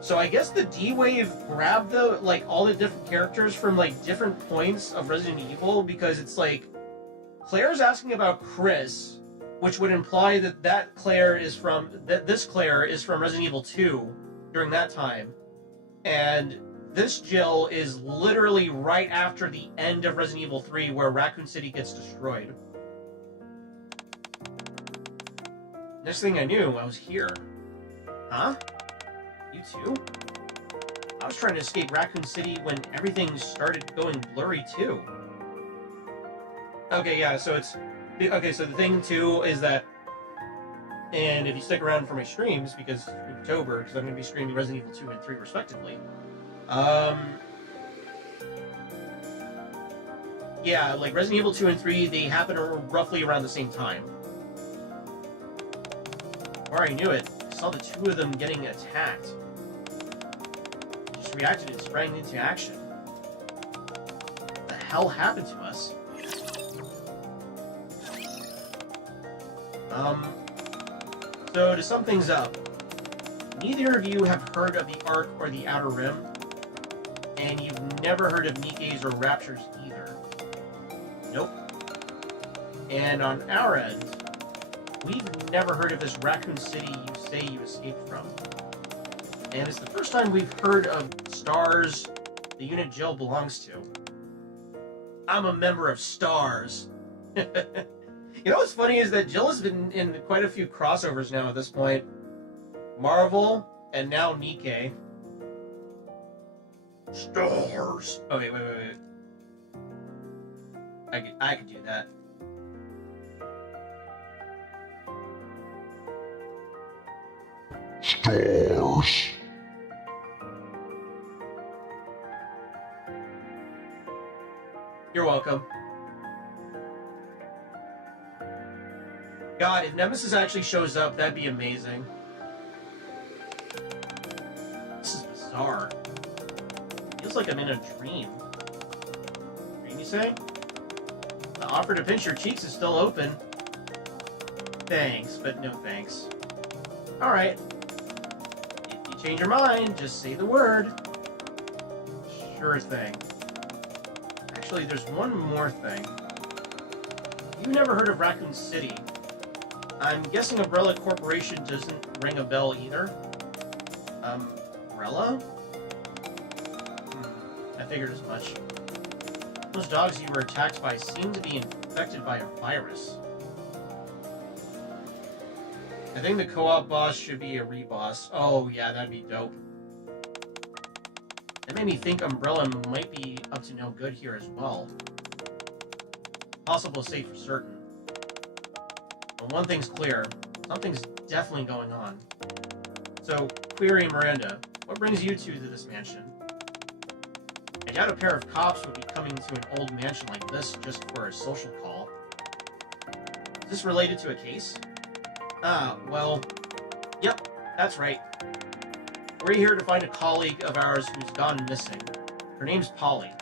So I guess the D-Wave grabbed all the different characters from different points of Resident Evil, because it's like Claire's asking about Chris, which would imply that this Claire is from Resident Evil 2 during that time, and this Jill is literally right after the end of Resident Evil 3 where Raccoon City gets destroyed. Next thing I knew, I was here. Huh? You too? I was trying to escape Raccoon City when everything started going blurry too. Okay, yeah, so so the thing too is that, and if you stick around for my streams, because Spooktober, because I'm going to be streaming Resident Evil 2 and 3 respectively, yeah, Resident Evil 2 and 3, they happen roughly around the same time. Before I knew it, I saw the two of them getting attacked. I just reacted and sprang into action. What the hell happened to us? So to sum things up, neither of you have heard of the Ark or the Outer Rim, and you've never heard of Nikkes or Raptures either. Nope. And on our end, we've never heard of this Raccoon City you say you escaped from. And it's the first time we've heard of STARS, the unit Jill belongs to. I'm a member of STARS. You know what's funny is that Jill has been in quite a few crossovers now at this point. Marvel, and now NIKKE. STARS! Oh, wait. I could do that. STARS. You're welcome. God, if Nemesis actually shows up, that'd be amazing. This is bizarre. Feels like I'm in a dream. Dream, you say? The offer to pinch your cheeks is still open. Thanks, but no thanks. Alright. If you change your mind, just say the word. Sure thing. Actually, there's one more thing. You never heard of Raccoon City. I'm guessing Umbrella Corporation doesn't ring a bell either. Umbrella? I figured as much. Those dogs you were attacked by seem to be infected by a virus. I think the co-op boss should be a reboss. Oh yeah, that'd be dope. That made me think Umbrella might be up to no good here as well. Possible to say for certain. But one thing's clear, something's definitely going on. So, query Miranda, what brings you two to this mansion? I doubt a pair of cops would be coming to an old mansion like this just for a social call. Is this related to a case? Well, yep, that's right. We're here to find a colleague of ours who's gone missing. Her name's Polly.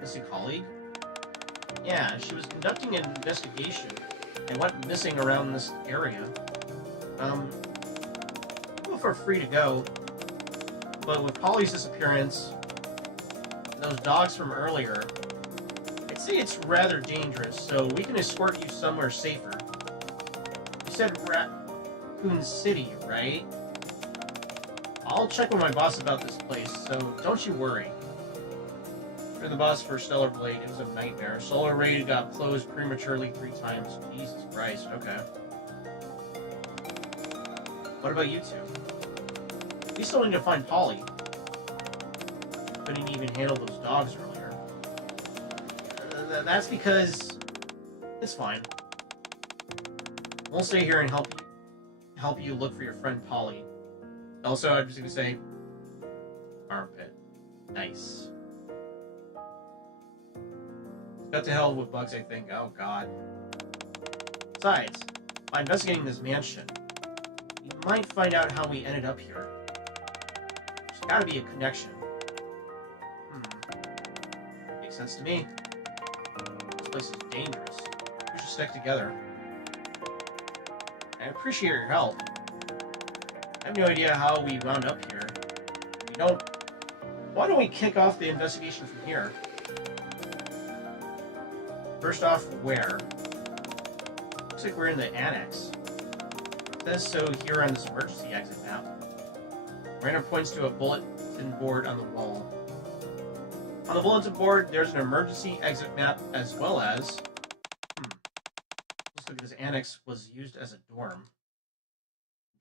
Missing colleague? Yeah, she was conducting an investigation and went missing around this area. People are free to go, but with Polly's disappearance, and those dogs from earlier, I'd say it's rather dangerous, so we can escort you somewhere safer. You said Raccoon City, right? I'll check with my boss about this place, so don't you worry. You're the boss for Stellar Blade. It was a nightmare. Solar Raid got closed prematurely 3 times. Jesus Christ, okay. What about you two? We still need to find Polly. Couldn't even handle those dogs earlier. That's because it's fine. We'll stay here and help you look for your friend Polly. Also, I'm just gonna say, armpit. Nice. Got to hell with bugs, I think. Oh god. Besides, by investigating this mansion, you might find out how we ended up here. There's gotta be a connection. Makes sense to me. This place is dangerous. We should stick together. I appreciate your help. I have no idea how we wound up here. Why don't we kick off the investigation from here? First off, where? Looks like we're in the annex. It says so here on this emergency exit map. Random points to a bulletin board on the wall. On the bulletin board, there's an emergency exit map as well as... Looks like this annex was used as a dorm.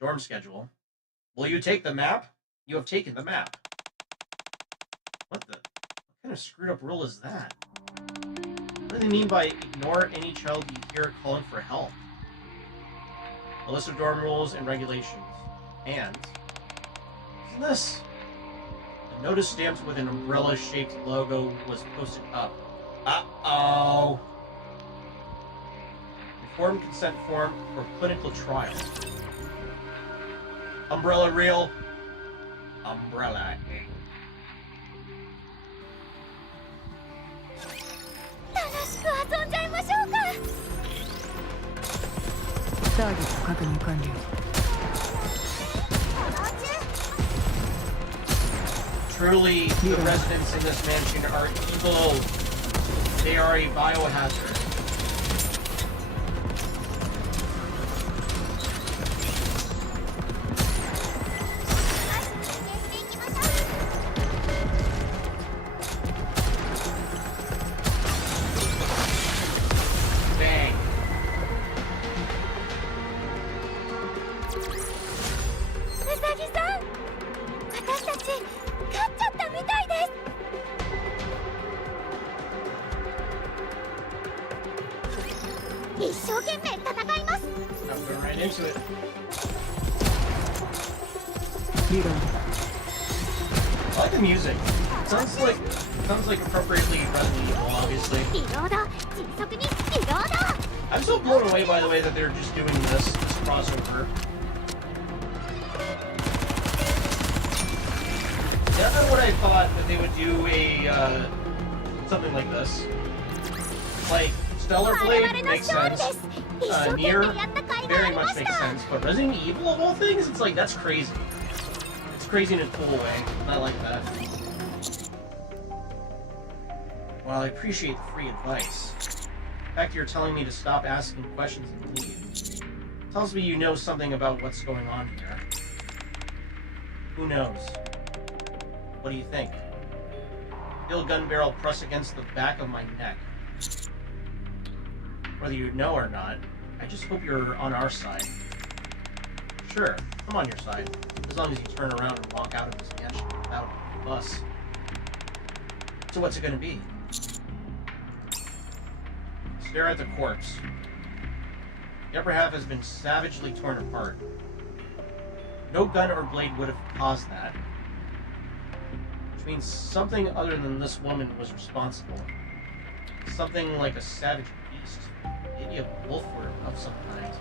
Dorm schedule. Will you take the map? You have taken the map. What kind of screwed up rule is that? What do they mean by ignore any child you hear calling for help? A list of dorm rules and regulations. And... isn't this? A notice stamped with an umbrella-shaped logo was posted up. Uh-oh! Informed consent form for clinical trial. Umbrella real. Umbrella ink. 楽しく遊んじゃいましょうか。ターゲット確認完了。 Truly, the residents in this mansion are evil. They are a biohazard. Bang. うさぎさん、私たち勝っちゃったみたいです。一生懸命戦います。 I'm going right into it. リロード。 I like the music. Sounds like appropriately Resident Evil, obviously. リロード、迅速にリロード。 I'm so blown away by the way that they're just doing this crossover. That's not what I thought that they would do a something like this. Like Stellar Blade makes sense. Nier very much makes sense, but Resident Evil of all things, it's like that's crazy. It's crazy in a cool way. I like that. Well, I appreciate the free advice. The fact you're telling me to stop asking questions and leave tells me you know something about what's going on here. Who knows? What do you think? Feel a gun barrel press against the back of my neck. Whether you know or not, I just hope you're on our side. Sure, I'm on your side, as long as you turn around and walk out of this mansion without a fuss. So what's it gonna be? Stare at the corpse. The upper half has been savagely torn apart. No gun or blade would have caused that. Which means something other than this woman was responsible. Something like a savage beast. Maybe a wolf or of some kind.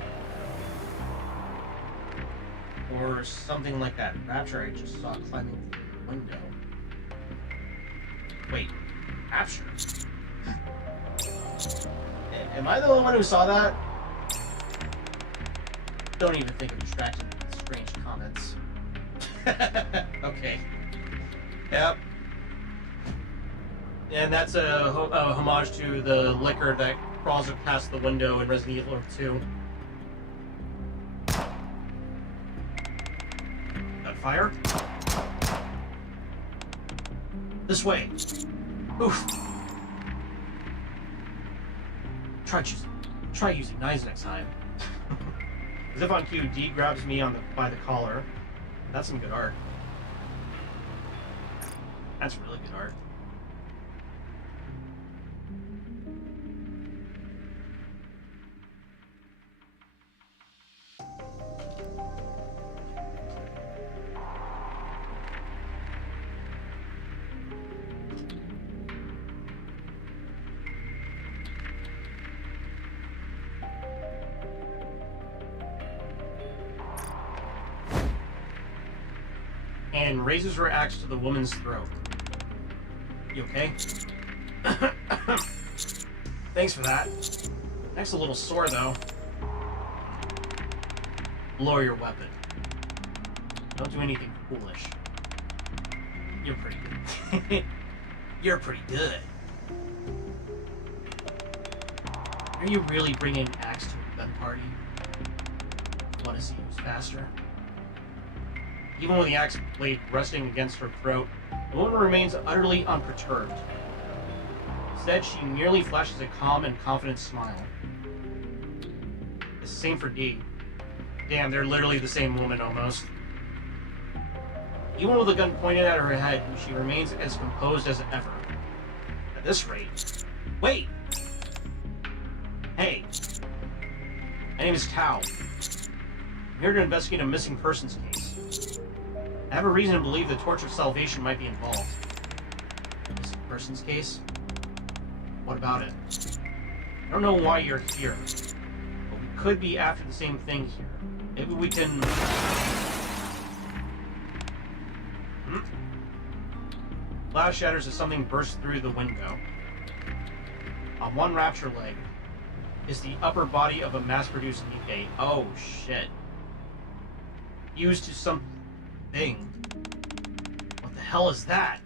Or something like that rapture I just saw climbing through the window. Wait, rapture? Am I the only one who saw that? Don't even think of distracting me with strange comments. Okay. Yep. And that's a homage to the liquor that crawls past the window in Resident Evil 2. Got fire? This way. Oof. Try using knives next time. As if on cue, D grabs me by the collar. That's some good art. That's really good art. And raises her axe to the woman's throat. You okay? Thanks for that. Neck's a little sore, though. Lower your weapon. Don't do anything foolish. You're pretty good. You're pretty good. Are you really bringing an axe to a gun party? Want to see who's faster? Even with the axe blade resting against her throat, the woman remains utterly unperturbed. Instead, she merely flashes a calm and confident smile. It's the same for D. Damn, they're literally the same woman, almost. Even with a gun pointed at her head, she remains as composed as ever. At this rate... Wait! Hey! My name is Tao. I'm here to investigate a missing persons case. I have a reason to believe the Torch of Salvation might be involved. Missing persons case? What about it? I don't know why you're here, but we could be after the same thing here. Maybe we can... Glass shatters as something bursts through the window. On one rapture leg is the upper body of a mass-produced NIKKE. Oh, shit. Used to something. What the hell is that?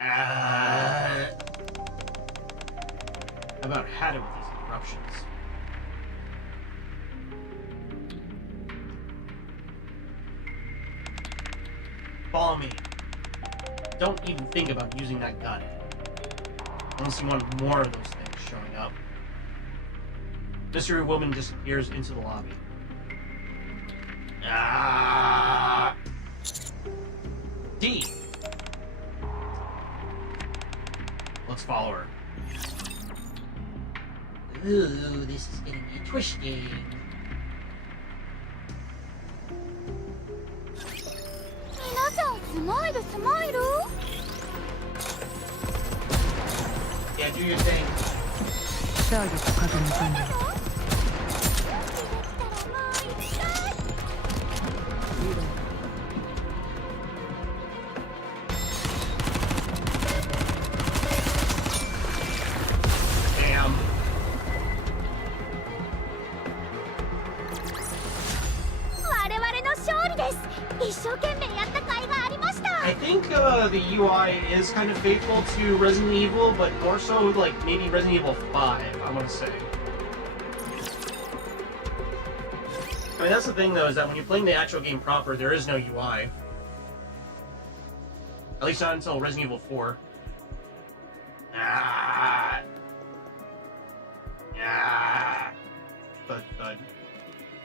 I about had it with these interruptions. Follow me. Don't even think about using that gun. Unless you want more of those things showing up. Mystery woman disappears into the lobby. D! Let's follow her. Ooh, this is getting me twisted. Yeah, do your thing. ターゲット確認完了。 I think the UI is kind of faithful to Resident Evil, but more so like maybe Resident Evil 5, I want to say. I mean, that's the thing though, is that when you're playing the actual game proper, there is no UI. At least not until Resident Evil 4.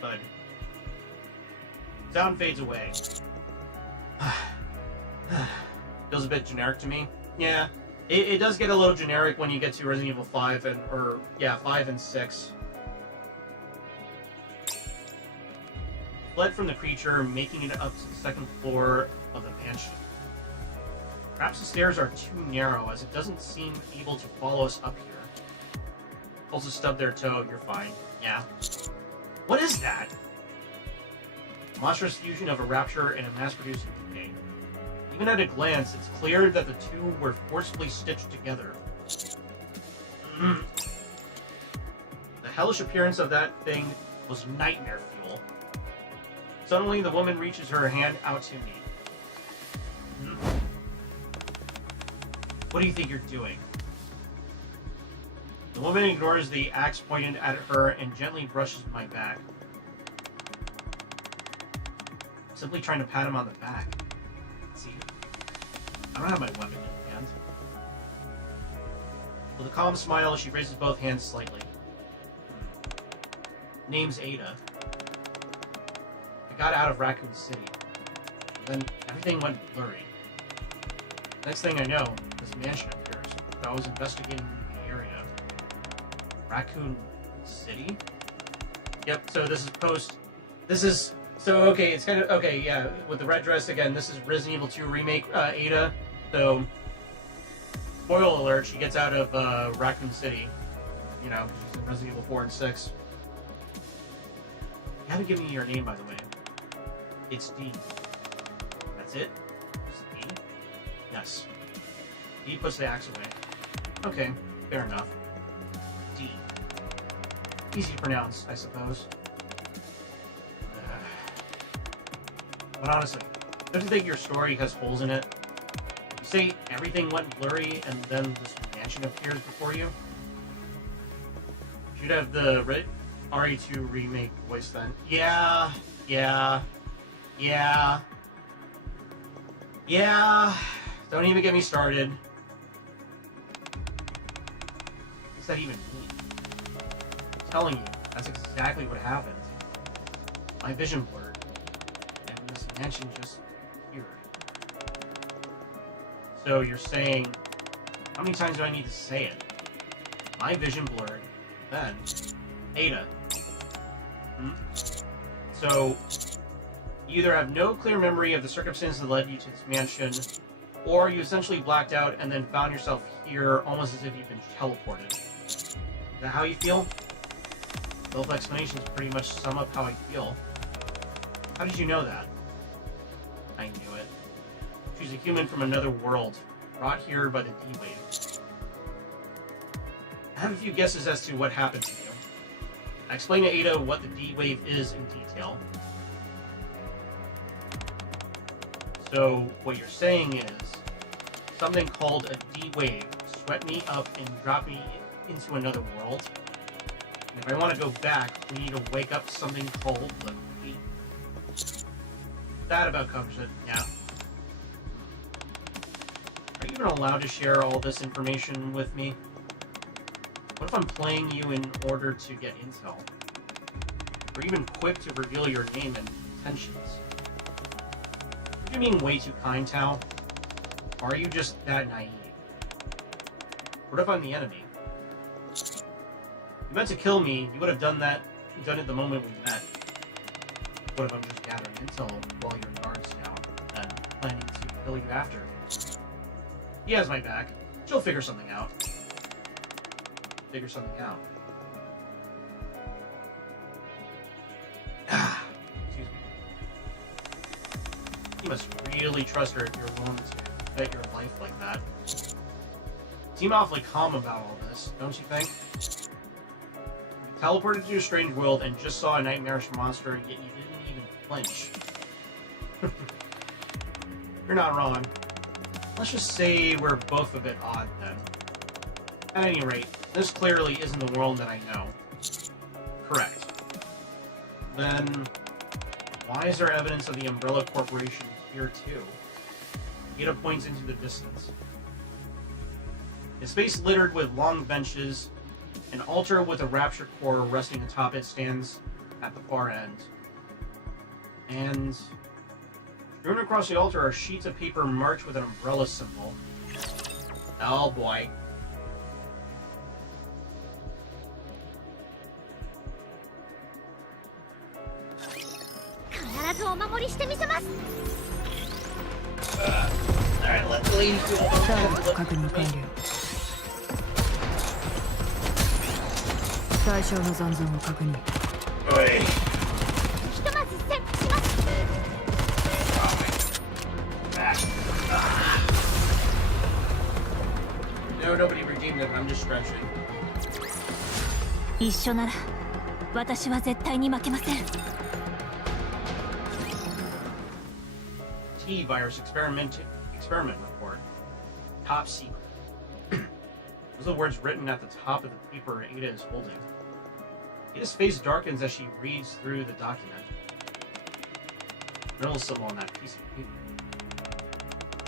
Thud. Sound fades away. Feels a bit generic to me. Yeah, it does get a little generic when you get to Resident Evil 5 and 5 and 6. Fled from the creature, making it up to the second floor of the mansion. Perhaps the stairs are too narrow, as it doesn't seem able to follow us up here. Also stub their toe, you're fine. Yeah. What is that? A monstrous fusion of a rapture and a mass-produced NIKKE. Even at a glance, it's clear that the two were forcibly stitched together. The hellish appearance of that thing was nightmare fuel. Suddenly, the woman reaches her hand out to me. What do you think you're doing? The woman ignores the axe pointed at her and gently brushes my back. Simply trying to pat him on the back. See, I don't have my weapon in hand. With a calm smile, she raises both hands slightly. Name's Ada. I got out of Raccoon City. Then everything went blurry. Next thing I know, this mansion appears. I was investigating the area. Raccoon City? Yep, so this is post... So, okay, it's kind of... Okay, yeah, with the red dress again, this is Resident Evil 2 Remake Ada. So, spoiler alert, she gets out of Raccoon City. You know, she's in Resident Evil 4 and 6. You haven't given me your name, by the way. It's D. That's it? Just D? Yes. D puts the axe away. Okay, fair enough. D. Easy to pronounce, I suppose. But honestly, don't you think your story has holes in it? You say everything went blurry and then this mansion appears before you? Should have the RE2 remake voice then. Yeah. Don't even get me started. What's that even mean? I'm telling you, that's exactly what happened. My vision blurred. This mansion just appeared. So you're saying, how many times do I need to say it? My vision blurred, then Ada. So you either have no clear memory of the circumstances that led you to this mansion, or you essentially blacked out and then found yourself here almost as if you've been teleported. Is that how you feel? Both explanations pretty much sum up how I feel. How did you know that? I knew it. She's a human from another world, brought here by the D-Wave. I have a few guesses as to what happened to you. I explained to Ada what the D-Wave is in detail. So, what you're saying is, something called a D-Wave swept me up and dropped me into another world. And if I want to go back, we need to wake up something called the D. That about covers it, yeah. Are you even allowed to share all this information with me? What if I'm playing you in order to get intel? Or even quick to reveal your name and intentions? Are you being way too kind, Tao? Or are you just that naive? What if I'm the enemy? If you meant to kill me, you would have done it the moment we met. What if I'm just gathering intel while you're guards now, and planning to kill you after? He has my back. She'll figure something out. Excuse me. You must really trust her if you're willing to bet your life like that. Seem awfully calm about all this, don't you think? You teleported to a strange world and just saw a nightmarish monster, yet you didn't even flinch. You're not wrong. Let's just say we're both a bit odd, then. At any rate, this clearly isn't the world that I know. Correct. Then, why is there evidence of the Umbrella Corporation here too? Ada points into the distance. A space littered with long benches, an altar with a rapture core resting atop it stands at the far end. And strewn across the altar are sheets of paper marked with an umbrella symbol. Oh boy. Alright, let's leave. ターゲット確認完了。対象の残存を確認。Oi. ひとまずセットします。 No, nobody redeemed it. I'm just stretching. 一緒なら私は絶対に負けません。 T virus experiment report. Top secret. Those are the words written at the top of the paper Ada is holding. Ada's face darkens as she reads through the document. Riddle symbol on that piece of paper.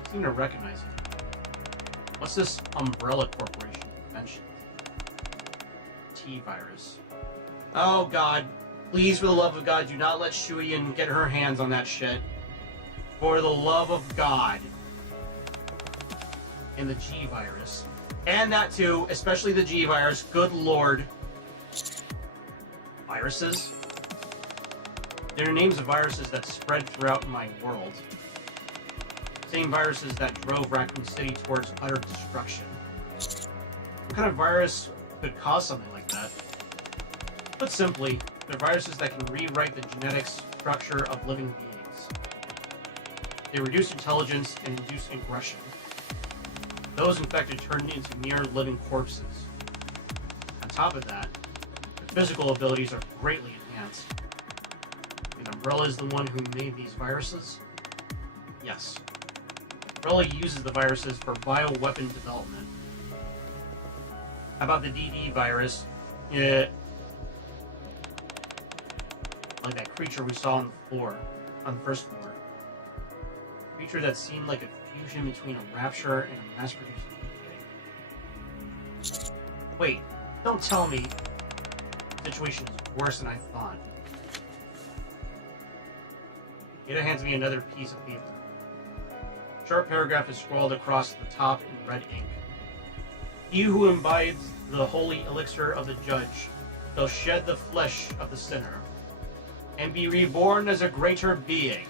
I seem to recognize it. What's this Umbrella Corporation mentioned? T virus. Oh god. Please, for the love of God, do not let Shuyin get her hands on that shit. For the love of God. And the G virus. And that too, especially the G virus. Good lord. Viruses? There are names of viruses that spread throughout my world. Same viruses that drove Raccoon City towards utter destruction. What kind of virus could cause something like that? Put simply, they're viruses that can rewrite the genetic structure of living beings. They reduce intelligence and induce aggression. Those infected turn into mere living corpses. On top of that, their physical abilities are greatly enhanced. And Umbrella is the one who made these viruses? Yes. Umbrella uses the viruses for bioweapon development. How about the DD virus? Yeah. Like that creature we saw on the floor, on the first floor. A creature that seemed like a fusion between a rapture and a mass-produced decay. Wait, don't tell me the situation is worse than I thought. Ada hands me another piece of paper. A short paragraph is scrawled across the top in red ink. He who imbibes the holy elixir of the judge shall shed the flesh of the sinner, and be reborn as a greater being.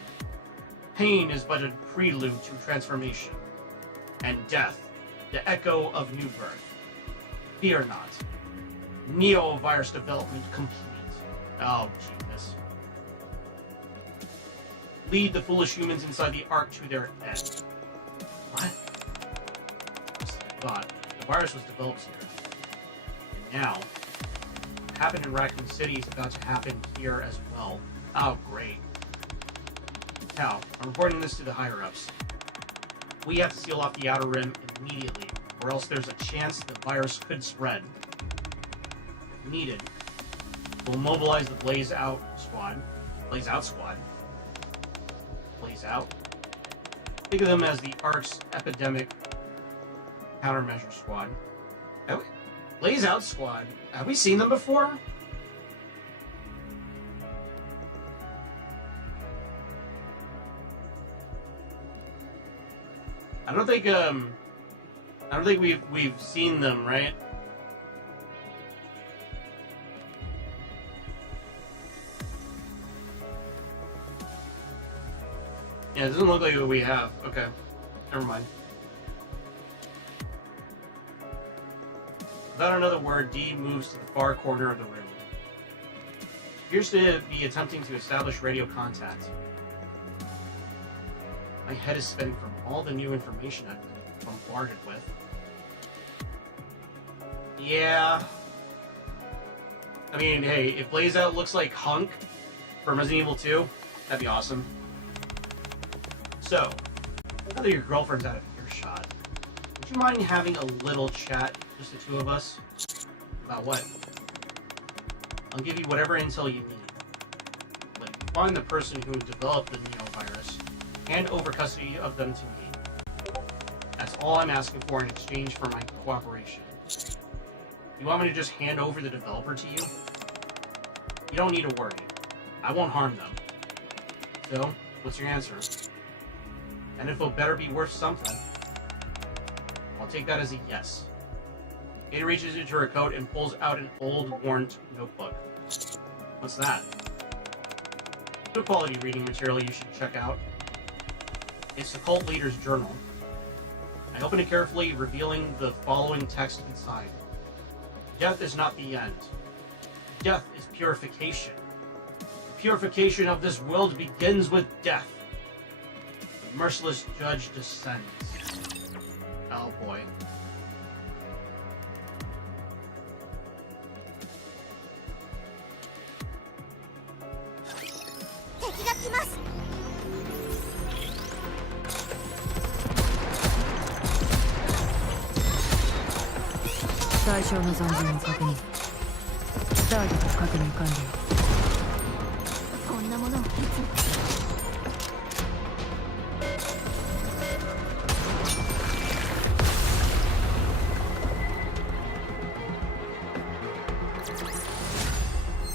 Pain is but a prelude to transformation, and death, the echo of new birth. Fear not. Neo-virus development complete. Oh, Jesus. Lead the foolish humans inside the Ark to their end. What? Just like I thought. The virus was developed here. And now, what happened in Raccoon City is about to happen here as well. Oh, great. Now, I'm reporting this to the higher-ups. We have to seal off the outer rim immediately, or else there's a chance the virus could spread. If needed, we'll mobilize the Blaze Out Squad. Blaze Out Squad? Blaze Out? Think of them as the Ark's Epidemic Countermeasure Squad. Blaze Out Squad? Have we seen them before? I don't think we've seen them, right? Yeah, it doesn't look like we have. Okay, never mind. Without another word, D moves to the far corner of the room. Appears to be attempting to establish radio contact. My head is spinning from all the new information I've been bombarded with. Yeah. I mean, hey, if Blaze Out looks like Hunk from Resident Evil 2, that'd be awesome. So, now that your girlfriend's out of earshot, would you mind having a little chat, just the two of us? About what? I'll give you whatever intel you need. Like, find the person who developed the Neo-virus, hand over custody of them to me. That's all I'm asking for in exchange for my cooperation. You want me to just hand over the developer to you? You don't need to worry. I won't harm them. So, what's your answer? And if it'll better be worth something, I'll take that as a yes. Ada reaches into her coat and pulls out an old, worn notebook. What's that? Good quality reading material you should check out. It's the cult leader's journal. I open it carefully, revealing the following text inside. Death is not the end. Death is purification. The purification of this world begins with death. The merciless judge descends. Oh boy. 対象の残存を確認。ターゲット確認完了。こんなものをいつも。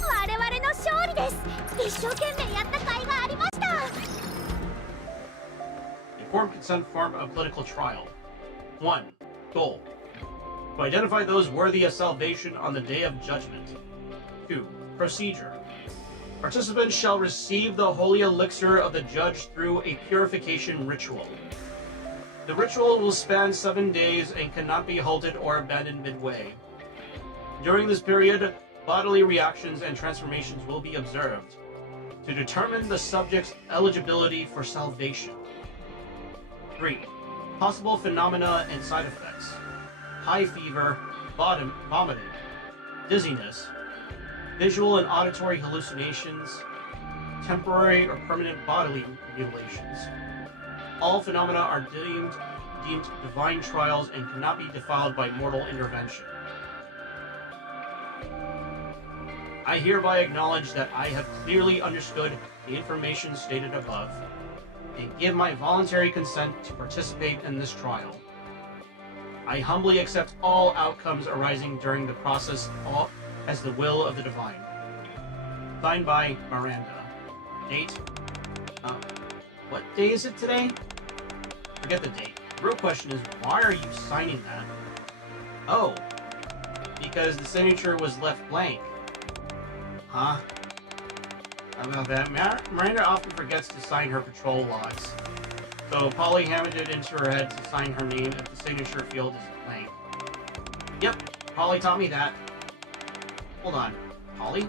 我々の勝利です。一生懸命やった甲斐がありました。Informed consent form of political trial. 1. Goal. To identify those worthy of salvation on the day of judgment. 2. Procedure. Participants shall receive the holy elixir of the judge through a purification ritual. The ritual will span 7 days and cannot be halted or abandoned midway. During this period, bodily reactions and transformations will be observed to determine the subject's eligibility for salvation. 3. Possible phenomena and side effects. High fever, vomiting, dizziness, visual and auditory hallucinations, temporary or permanent bodily mutilations. All phenomena are deemed divine trials and cannot be defiled by mortal intervention. I hereby acknowledge that I have clearly understood the information stated above, and give my voluntary consent to participate in this trial. I humbly accept all outcomes arising during the process as the will of the divine. Signed by Miranda. Date? What day is it today? Forget the date. The real question is, why are you signing that? Oh, because the signature was left blank. Huh? About that, Miranda often forgets to sign her patrol logs. So Polly hammered it into her head to sign her name if the signature field is blank. Yep, Polly taught me that. Hold on, Polly?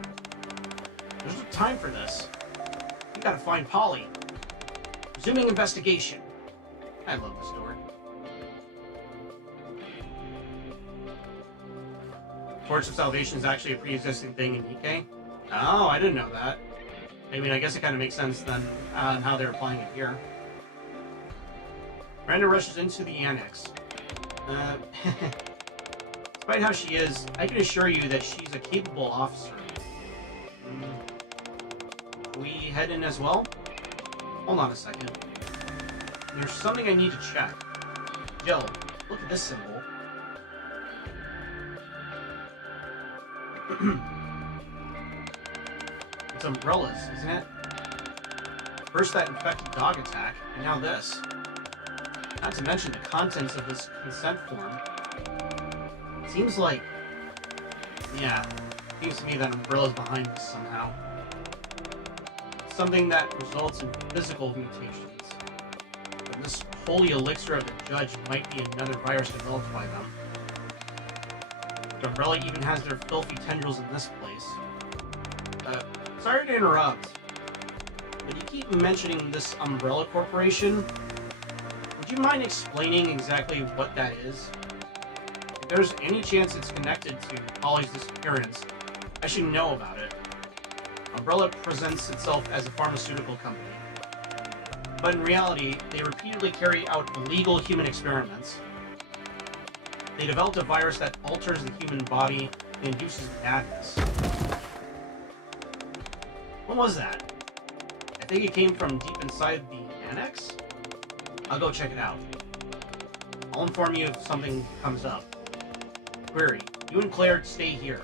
There's no time for this. We gotta find Polly. Resuming investigation. I love this story. Torch of Salvation is actually a pre-existing thing in NIKKE. Oh, I didn't know that. I mean, I guess it kind of makes sense then on how they're applying it here. Miranda rushes into the annex. Despite how she is, I can assure you that she's a capable officer. We head in as well? Hold on a second. There's something I need to check. Jill, look at this symbol. It's umbrellas, isn't it? First that infected dog attack, and now this. Not to mention the contents of this consent form. Seems like... yeah, seems to me that umbrella's behind this somehow. Something that results in physical mutations. But this holy elixir of the judge might be another virus developed by them. The umbrella even has their filthy tendrils in this place. Sorry to interrupt, but you keep mentioning this Umbrella Corporation. Would you mind explaining exactly what that is? If there's any chance it's connected to Polly's disappearance, I should know about it. Umbrella presents itself as a pharmaceutical company, but in reality, they repeatedly carry out illegal human experiments. They developed a virus that alters the human body and induces madness. When was that? I think it came from deep inside the annex? I'll go check it out. I'll inform you if something comes up. Query. You and Claire stay here.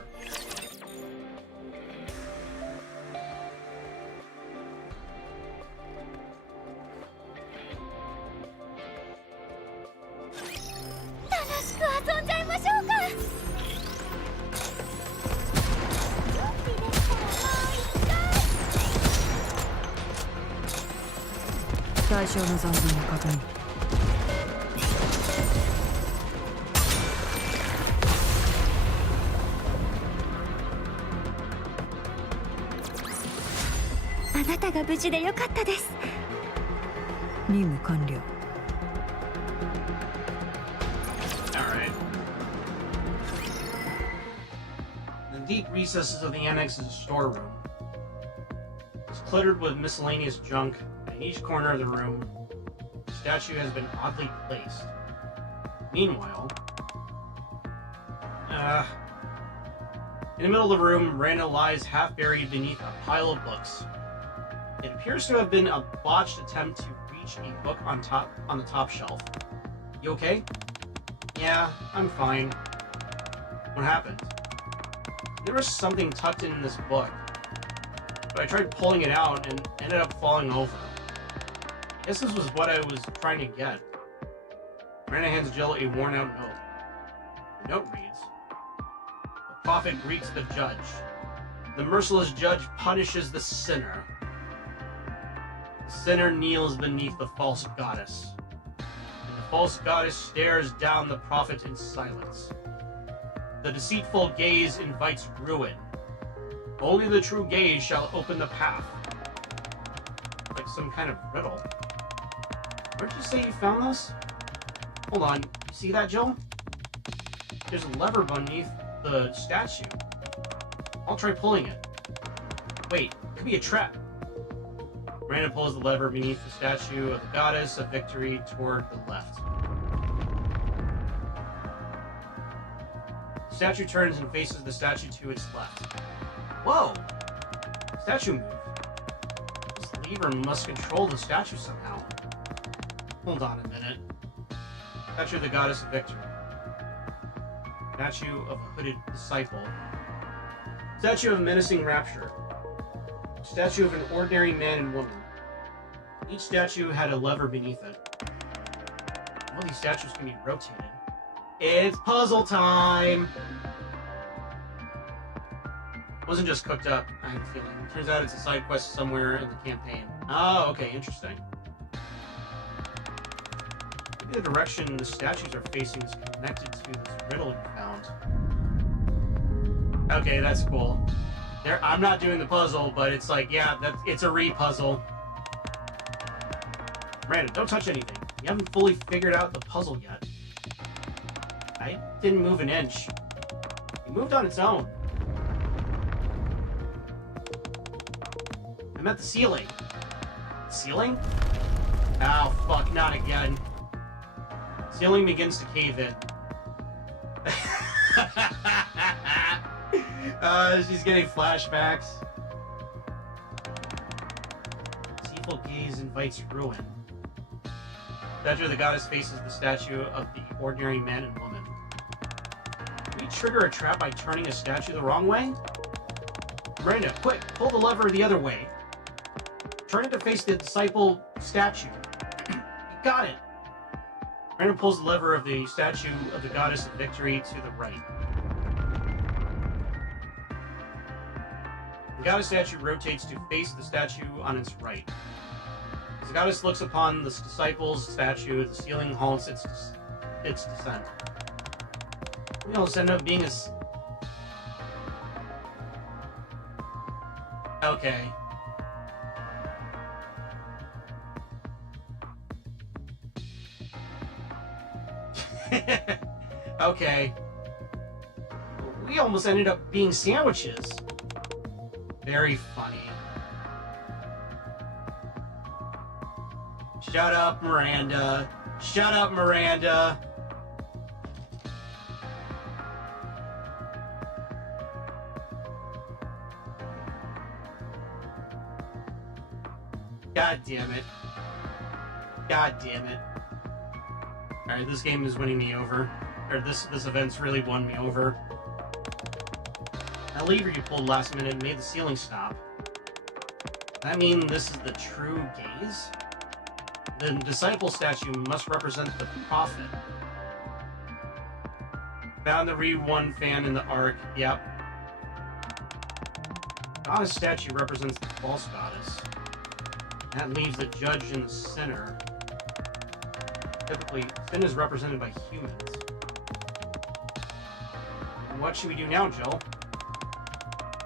対象の残存を確認。あなたが無事でよかったです。任務完了。Alright. The deep recesses of the annex is a storeroom. It's cluttered with miscellaneous junk. In each corner of the room, the statue has been oddly placed. Meanwhile, In the middle of the room, Miranda lies half buried beneath a pile of books. It appears to have been a botched attempt to reach a book on the top shelf. You okay? Yeah, I'm fine. What happened? There was something tucked in this book, but I tried pulling it out and ended up falling over. I guess this was what I was trying to get. Miranda hands Jill a worn-out note. The note reads, "The prophet greets the judge. The merciless judge punishes the sinner. The sinner kneels beneath the false goddess, and the false goddess stares down the prophet in silence. The deceitful gaze invites ruin. Only the true gaze shall open the path." Like some kind of riddle. Where'd you say you found this? Hold on, you see that, Jill? There's a lever beneath the statue. I'll try pulling it. Wait, it could be a trap. Miranda pulls the lever beneath the statue of the goddess of victory toward the left. The statue turns and faces the statue to its left. Whoa! The statue moved. This lever must control the statue somehow. Hold on a minute. Statue of the goddess of victory. Statue of a hooded disciple. Statue of menacing rapture. Statue of an ordinary man and woman. Each statue had a lever beneath it. All these statues can be rotated. It's puzzle time! Wasn't just cooked up, I have a feeling. Turns out it's a side quest somewhere in the campaign. Oh, okay, interesting. Maybe the direction the statues are facing is connected to this riddle you found. Okay, that's cool. I'm not doing the puzzle, but it's like, yeah, it's a re-puzzle. Miranda, don't touch anything. You haven't fully figured out the puzzle yet. I didn't move an inch. It moved on its own. I'm at the ceiling. Ceiling? Oh, fuck, not again. Ceiling begins to cave in. She's getting flashbacks. Deceitful gaze invites ruin. Statue of the goddess faces the statue of the ordinary man and woman. Can we trigger a trap by turning a statue the wrong way? Miranda, quick, pull the lever the other way. Turn it to face the disciple statue. You got it. Miranda pulls the lever of the statue of the goddess of victory to the right. The goddess statue rotates to face the statue on its right. As the goddess looks upon the disciple's statue, the ceiling halts its descent. We almost end up being Okay. Okay. We almost ended up being sandwiches. Very funny. Shut up, Miranda. Shut up, Miranda. God damn it. God damn it. Alright, this game is winning me over. Or this event's really won me over. That lever you pulled last minute made the ceiling stop. Does that mean this is the true gaze? The disciple statue must represent the prophet. Found the Re-1 fan in the ark. Yep. Goddess statue represents the false goddess. That leaves the judge and the sinner. Typically, sin is represented by humans. What should we do now, Jill?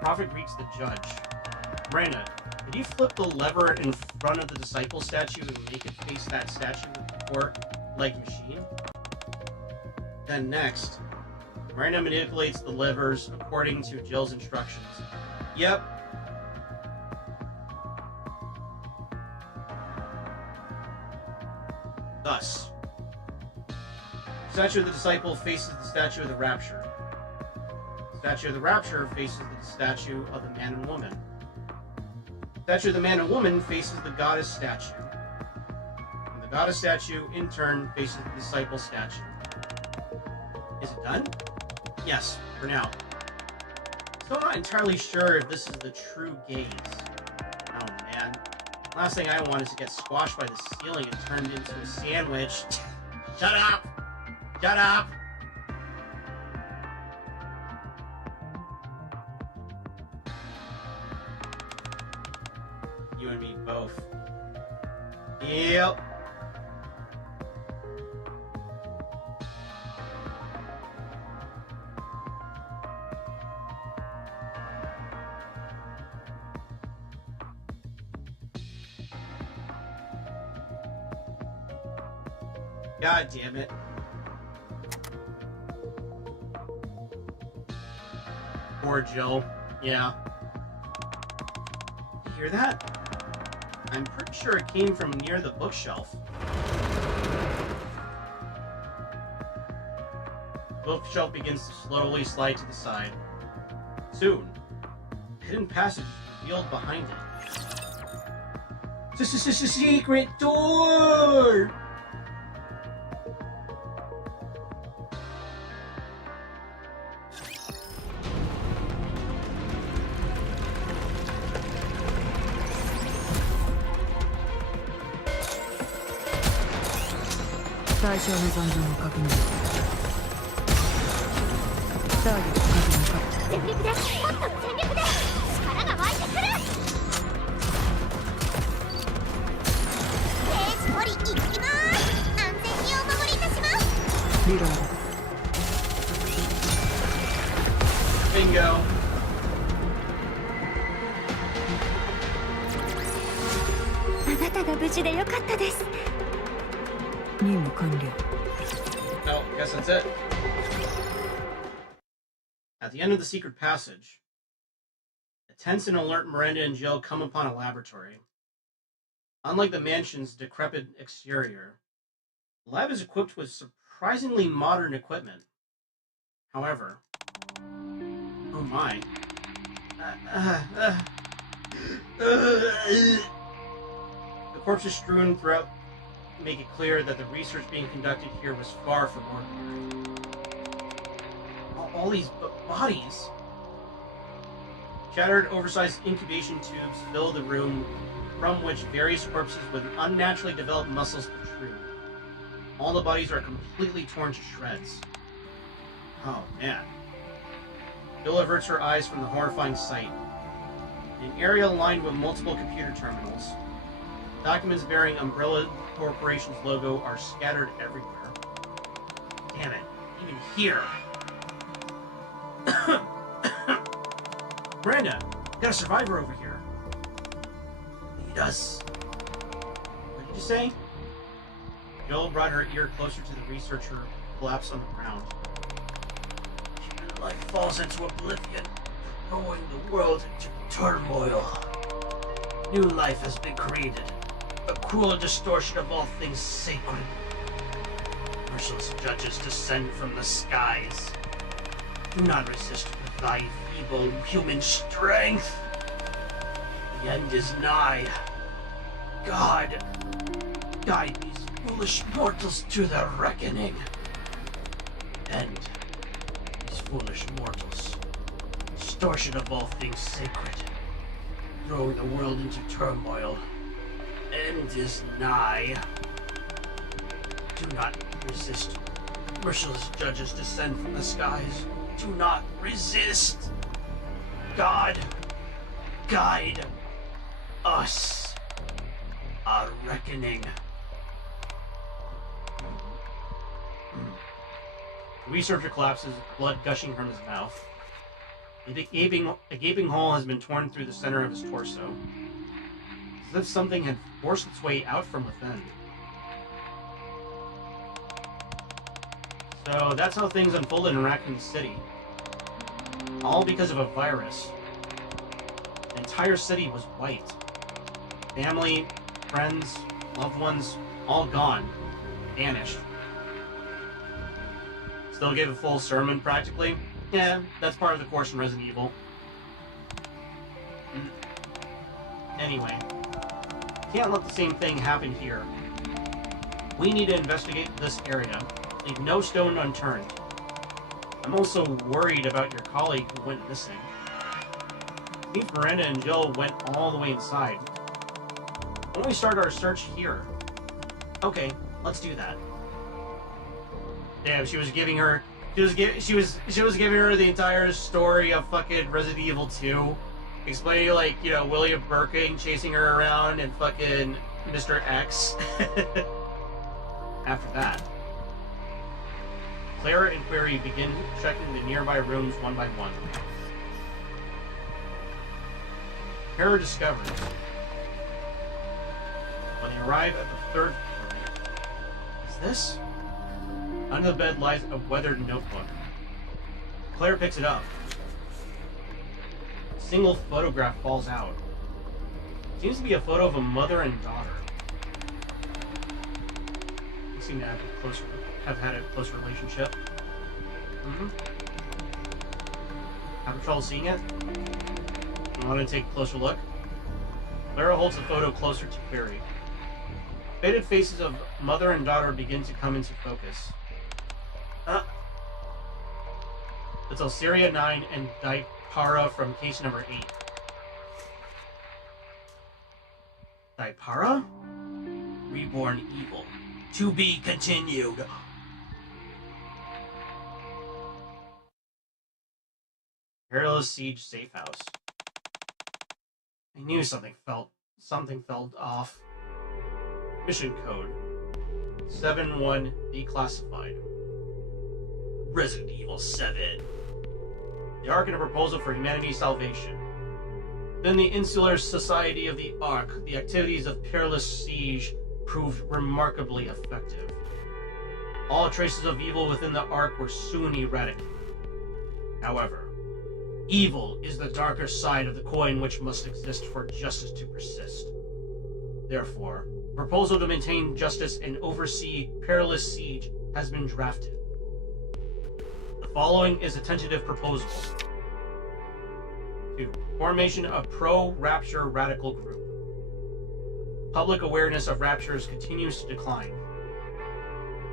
Prophet greets the judge. Miranda, did you flip the lever in front of the disciple statue and make it face that statue with the fork-like machine? Then next, Miranda manipulates the levers according to Jill's instructions. Yep. Thus, the statue of the disciple faces the statue of the rapture. Statue of the Rapture faces the statue of the man and woman. Statue of the man and woman faces the goddess statue. And the goddess statue, in turn, faces the disciple statue. Is it done? Yes, for now. Still not entirely sure if this is the true gaze. Oh man. Last thing I want is to get squashed by the ceiling and turned into a sandwich. Shut up! Shut up! You and me both. Yep. God damn it. Poor Jill. Yeah. You hear that? I'm pretty sure it came from near the bookshelf. The bookshelf begins to slowly slide to the side. Soon, a hidden passage is revealed behind it. Secret door! Bingo. Oh, guess that's it. At the end of the secret passage, a tense and alert Miranda and Jill come upon a laboratory. Unlike the mansion's decrepit exterior, the lab is equipped with surprisingly modern equipment. However, oh my. The corpses strewn throughout make it clear that the research being conducted here was far from ordinary. All these bodies. Shattered, oversized incubation tubes fill the room, from which various corpses with unnaturally developed muscles protrude. All the bodies are completely torn to shreds. Oh man. Jill averts her eyes from the horrifying sight. In an area lined with multiple computer terminals, documents bearing Umbrella Corporation's logo are scattered everywhere. Damn it, even here. Miranda, got a survivor over here. Lead us. What did you say? Jill brought her ear closer to the researcher, who collapsed on the ground. Human life falls into oblivion, throwing the world into turmoil. New life has been created. A cruel distortion of all things sacred. Merciless judges descend from the skies. Do not resist with thy feeble human strength. The end is nigh. God, guide these foolish mortals to the reckoning. End these foolish mortals. Distortion of all things sacred. Throwing the world into turmoil. End is nigh. Do not resist. Merciless judges descend from the skies. Do not resist. God, guide us. Our reckoning. The researcher collapses, blood gushing from his mouth. A gaping hole has been torn through the center of his torso, as if something had forced its way out from within. So that's how things unfolded in Raccoon City. All because of a virus. The entire city was wiped. Family, friends, loved ones, all gone. Vanished. Still gave a full sermon, practically. Yeah, that's part of the course in Resident Evil. Anyway, can't let the same thing happen here. We need to investigate this area. Leave no stone unturned. I'm also worried about your colleague who went missing. Steve, Miranda, and Jill went all the way inside. Why don't we start our search here? Okay, let's do that. Damn, she was giving her she was giving her the entire story of fucking Resident Evil 2, explaining like, you know, William Birkin chasing her around and fucking Mr. X. After that, Clara and Query begin checking the nearby rooms one by one. Kara discovers when they arrive at the third room. Is this? Under the bed lies a weathered notebook. Claire picks it up. A single photograph falls out. Seems to be a photo of a mother and daughter. They seem to have had a close relationship. Having trouble seeing it? I want to take a closer look. Clara holds the photo closer to Query. Faded faces of mother and daughter begin to come into focus. It's Alceria 9 and Daipara from case number 8. Daipara? Reborn evil. To be continued. Perilous Siege Safe House. I knew something felt off. Mission code 7-1 declassified. Resident Evil 7. The Ark and a proposal for humanity's salvation. Then the Insular Society of the Ark, the activities of Perilous Siege proved remarkably effective. All traces of evil within the Ark were soon eradicated. However, evil is the darker side of the coin which must exist for justice to persist. Therefore, a proposal to maintain justice and oversee Perilous Siege has been drafted. The following is a tentative proposal. 2. Formation of pro-Rapture radical group. Public awareness of Raptures continues to decline.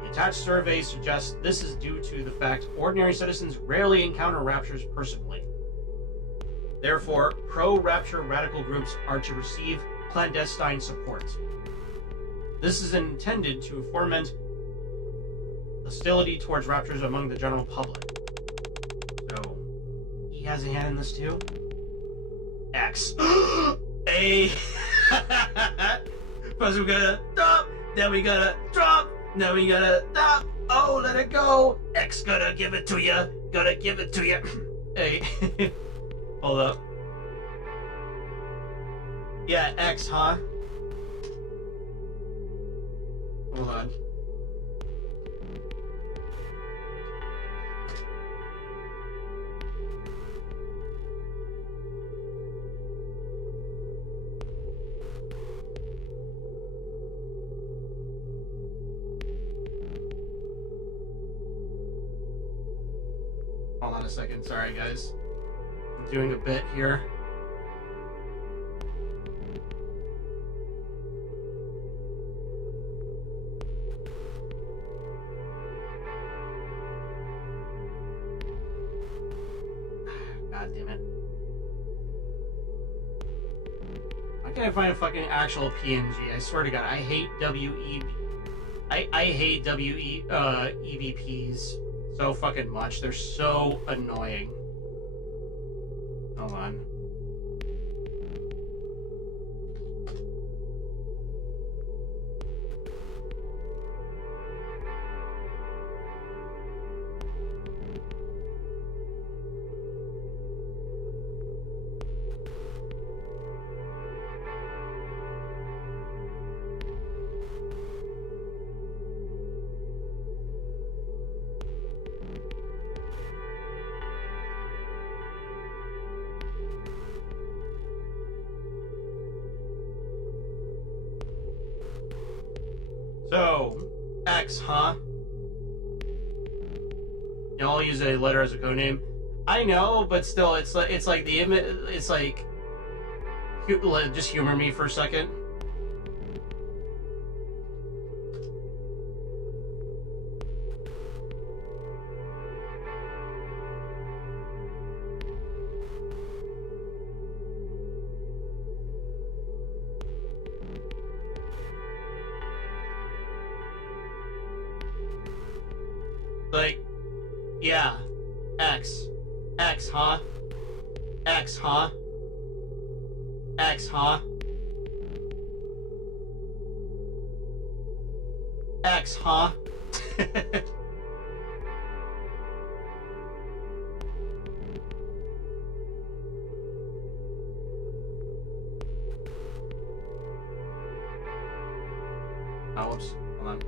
The attached survey suggests this is due to the fact ordinary citizens rarely encounter Raptures personally. Therefore, pro-Rapture radical groups are to receive clandestine support. This is intended to foment hostility towards Raptures among the general public. So, he has a hand in this too? X. A. First we gotta drop, then we gotta drop, then we gotta stop. Oh, let it go. X gotta give it to ya. Gotta give it to ya. Hey. Hold up. Yeah, X, huh? Hold on. Hold on a second. Sorry, guys. I'm doing a bit here. God damn it. Why can't I find a fucking actual PNG? I swear to God, I hate I hate EVPs so fucking much. They're so annoying. Hold on. So, X, huh? Y'all use a letter as a code name. I know, but still, it's like the image. It's like, just humor me for a second. Like, yeah, X, huh? X, huh? X, huh? X, huh? Oh, whoops. Hold on.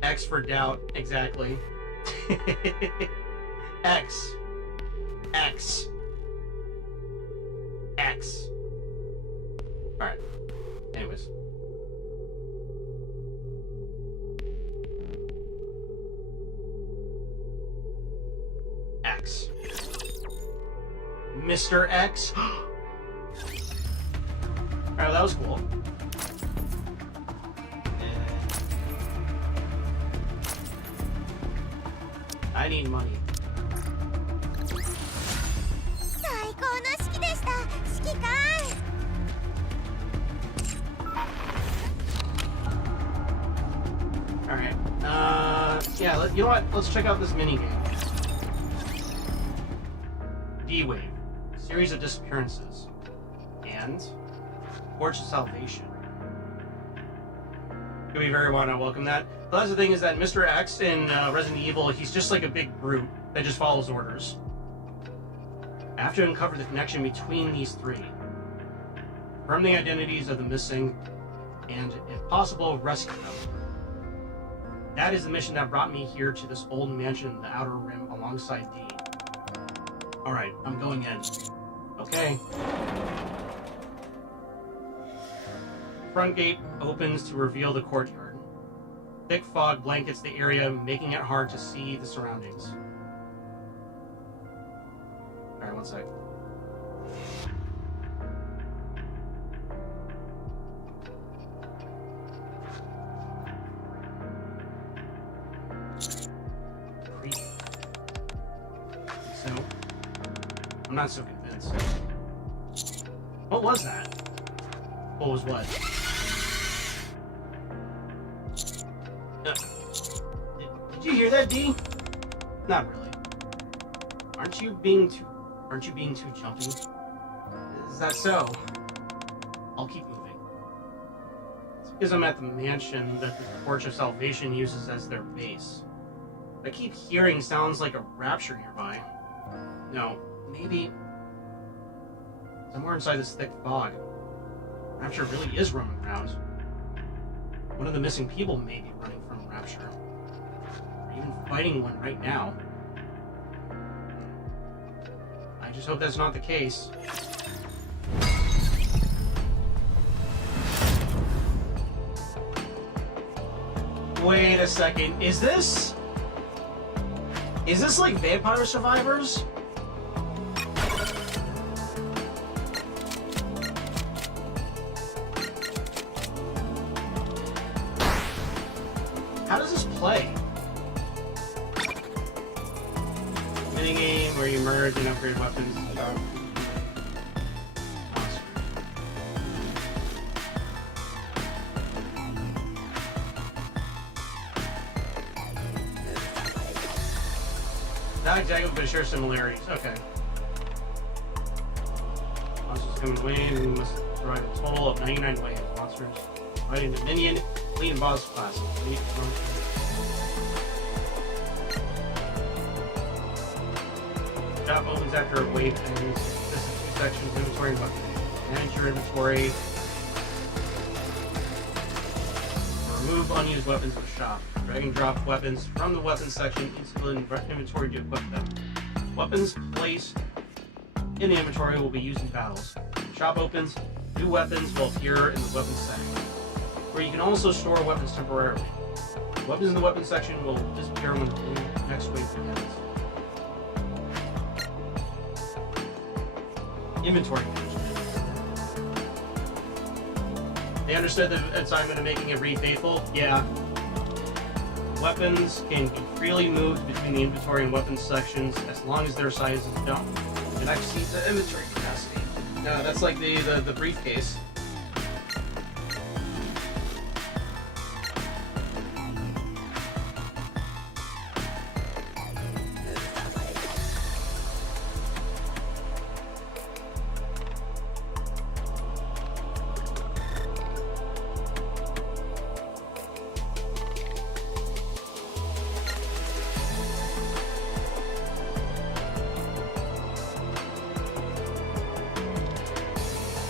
X for doubt, exactly. X. X. X. Alright. Anyways. X. Mr. X. Alright, that was cool. I need money. 最高の式でした。指揮官。Alright. Yeah, you know what? Let's check out this minigame. D-Wave. Series of disappearances. And Forge of Salvation. Do we very want to welcome that? But that's the thing, is that Mr. X in Resident Evil, he's just like a big brute that just follows orders. I have to uncover the connection between these three. Confirm the identities of the missing, and, if possible, rescue them. That is the mission that brought me here to this old mansion in the Outer Rim alongside D. Alright, I'm going in. Okay. Front gate opens to reveal the courtyard. Thick fog blankets the area, making it hard to see the surroundings. Alright, one sec. Creepy. So, I'm not so convinced. What was that? What was what? Did you hear that, D? Not really. Aren't you being too jumpy? Is that so? I'll keep moving. It's because I'm at the mansion that the Forge of Salvation uses as their base. I keep hearing sounds like a rapture nearby. No, maybe somewhere inside this thick fog. Rapture really is roaming around. One of the missing people may be running from Rapture. Or even fighting one right now. I just hope that's not the case. Wait a second, is this like Vampire Survivors? How does this play? Minigame where you merge and upgrade weapons and stuff. Not exactly, but share similarities. Okay. Monsters come in wave, and you must provide a total of 99 waves. Monsters fighting the minion, lead, and boss classes. Shop opens after a wave ends. This is two sections: inventory and weapons. Manage your inventory. Remove unused weapons in the shop. Drag and drop weapons from the weapons section into the inventory to equip them. Weapons placed in the inventory will be used in battles. Shop opens, new weapons will appear in the weapons section, where you can also store weapons temporarily. Weapons in the weapons section will disappear when the next wave begins. Inventory management. They understood the assignment of making it read faithful? Yeah. Weapons can be freely moved between the inventory and weapons sections as long as their sizes don't. It exceeds the inventory capacity. That's like the briefcase.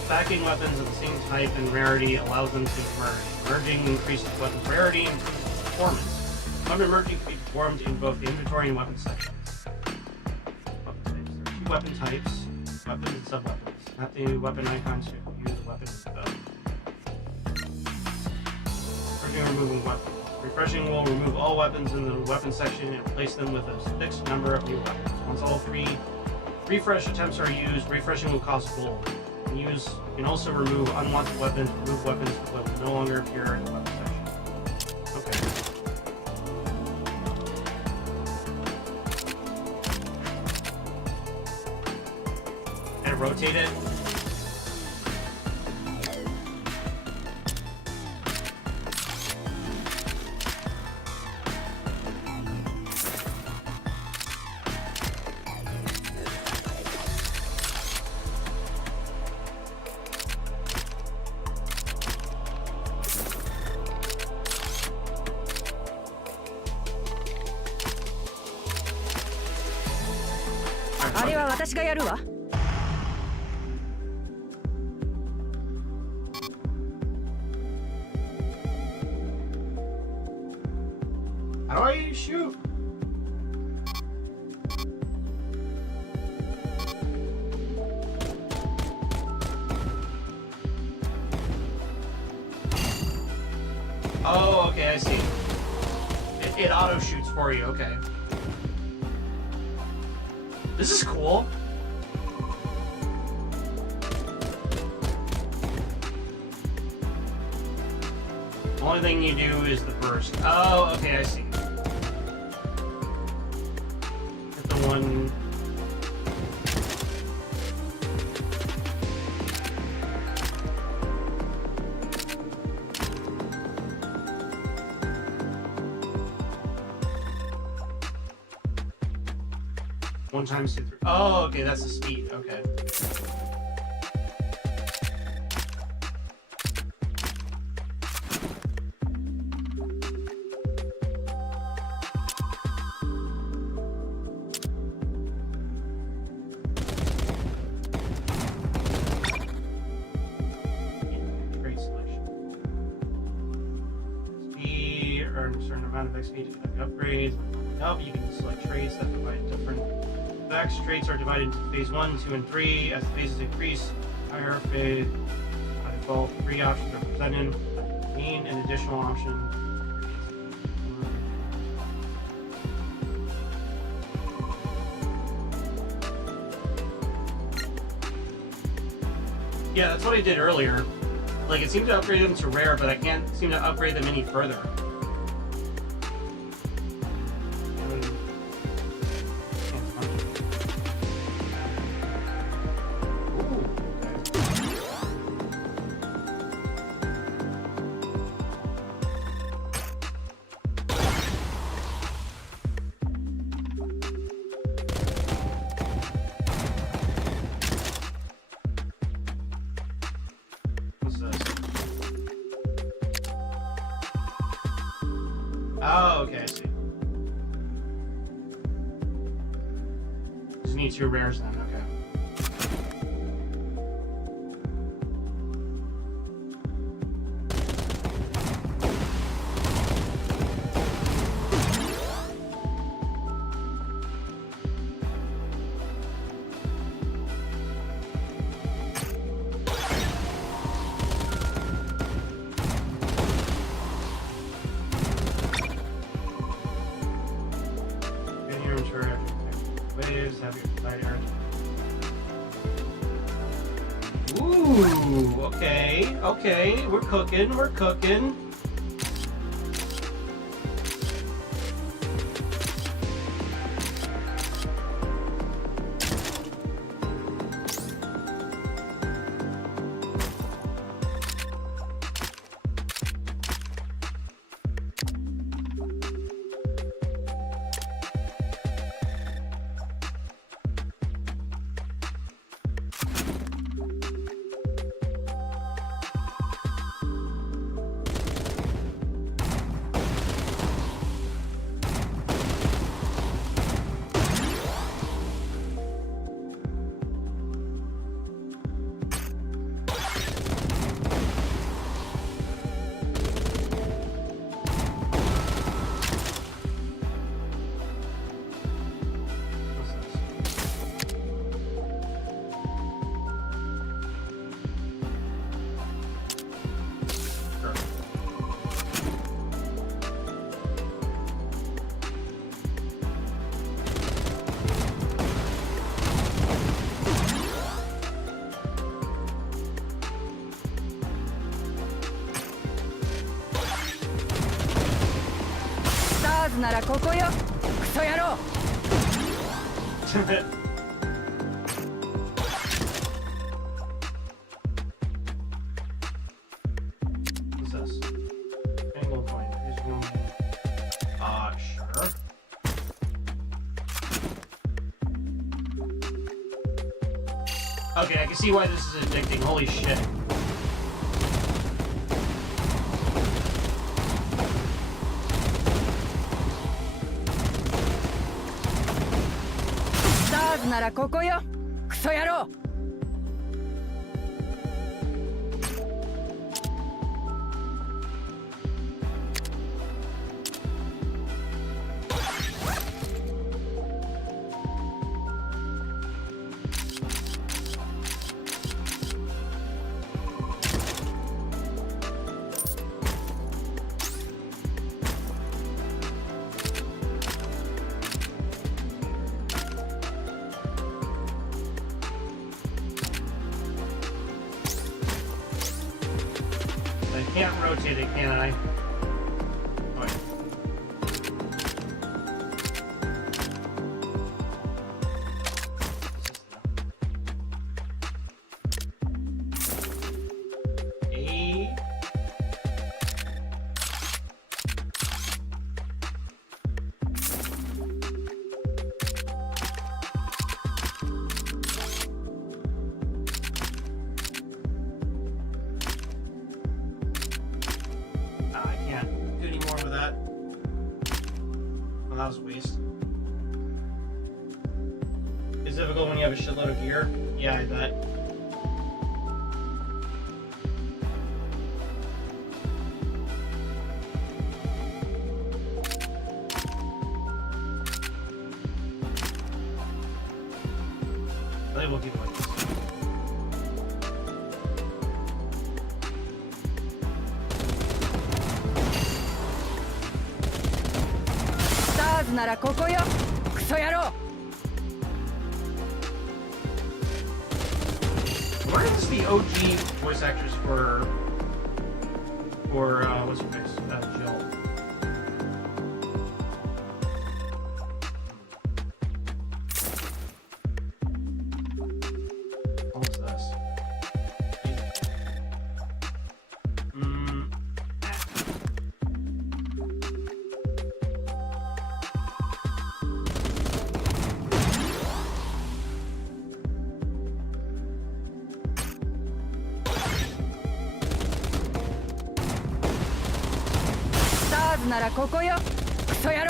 Stacking weapons of the same type and rarity allows them to merge. Merging increases weapons rarity and improves performance. Weapon merging can be performed in both the inventory and weapons sections. Weapon types. There are 2 weapon types, weapons and sub-weapons. Not the weapon icons to use the weapon info. Merging or removing weapons. Refreshing will remove all weapons in the weapons section and replace them with a fixed number of new weapons. Once all 3 refresh attempts are used, refreshing will cost gold. You can also remove unwanted weapons, remove weapons that will no longer appear in the weapon section. Okay. And rotate it. How do I shoot? Oh, okay, I see. It auto shoots for you, okay. This is cool. Only thing you do is the burst. Oh, okay, I see. Hit the one. One times 2, 3. Oh, okay, that's the speed. Okay. Great selection. Speed, earn a certain amount of XP to upgrades. Up, you can select traits that provide different effects. Traits are divided into phase 1, 2, and 3. As the phases increase, higher phase by default, 3 options are presented. Gain an additional option. Yeah, that's what I did earlier. Like, it seemed to upgrade them to rare, but I can't seem to upgrade them any further. Oh, okay, I see. Just need 2 rares then, okay. just have your side area. Ooh, okay, okay, we're cooking, we're cooking. What's this? Angle point. Sure. Okay, I can see why this is addicting. Holy shit. Stars ならここよ。クソ野郎。I can't rotate it, can I? Oh, wait. A. I can't do any more with that. Well, that was a waste. It's difficult when you have a shitload of gear. Yeah, I bet. I think we'll keep it like this. Stars ならここよ。クソ野郎。Where is the OG voice actress for what's her face? Jill. What was this? Stars ならここよ。クソ野郎。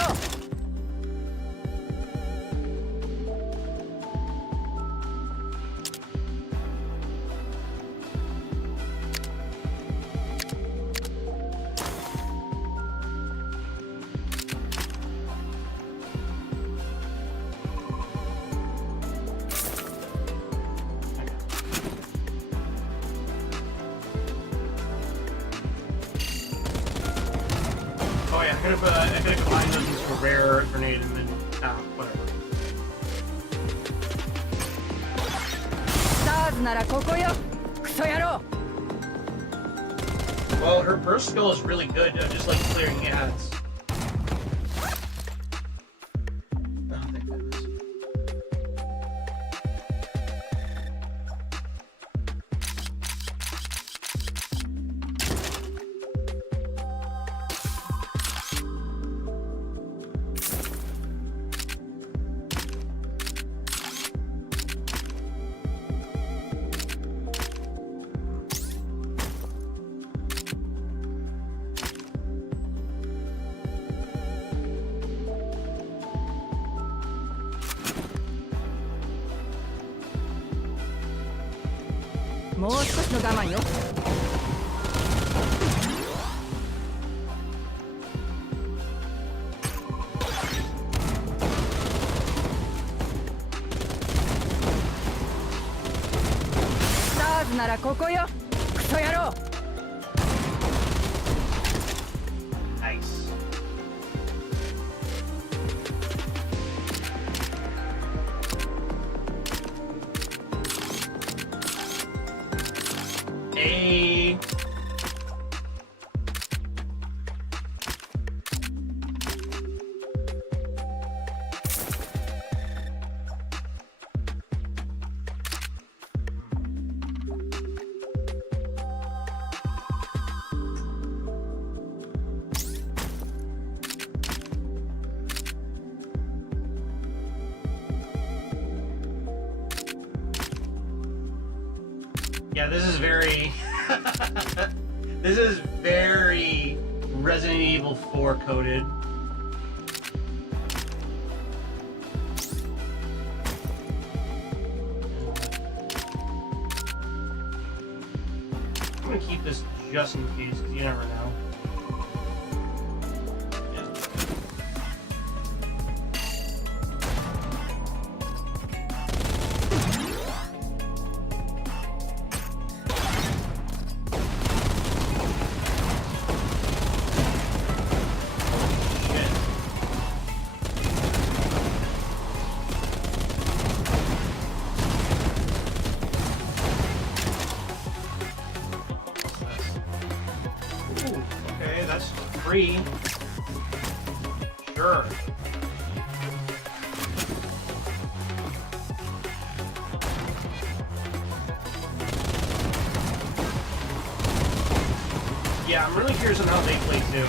Oh yeah, I could have combined those for rare grenade and then whatever. Well, her burst skill is really good at just like clearing ads. Oh, thank goodness. Nice. A. Yeah, this is very this is very Resident Evil 4 coded. I'm gonna keep this just in case, because you never know. Okay, that's free. Sure. Yeah, I'm really curious on how they play too.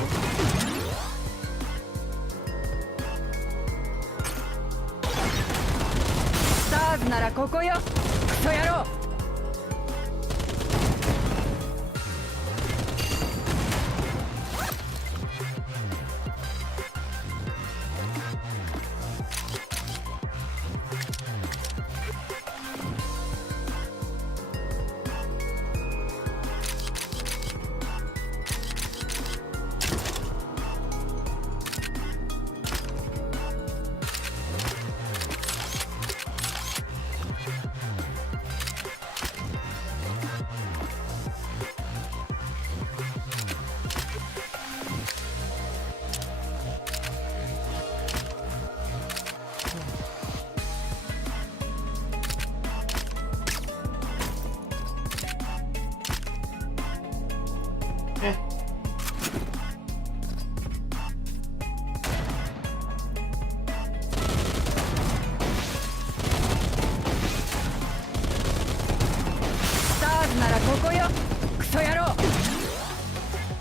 Eh.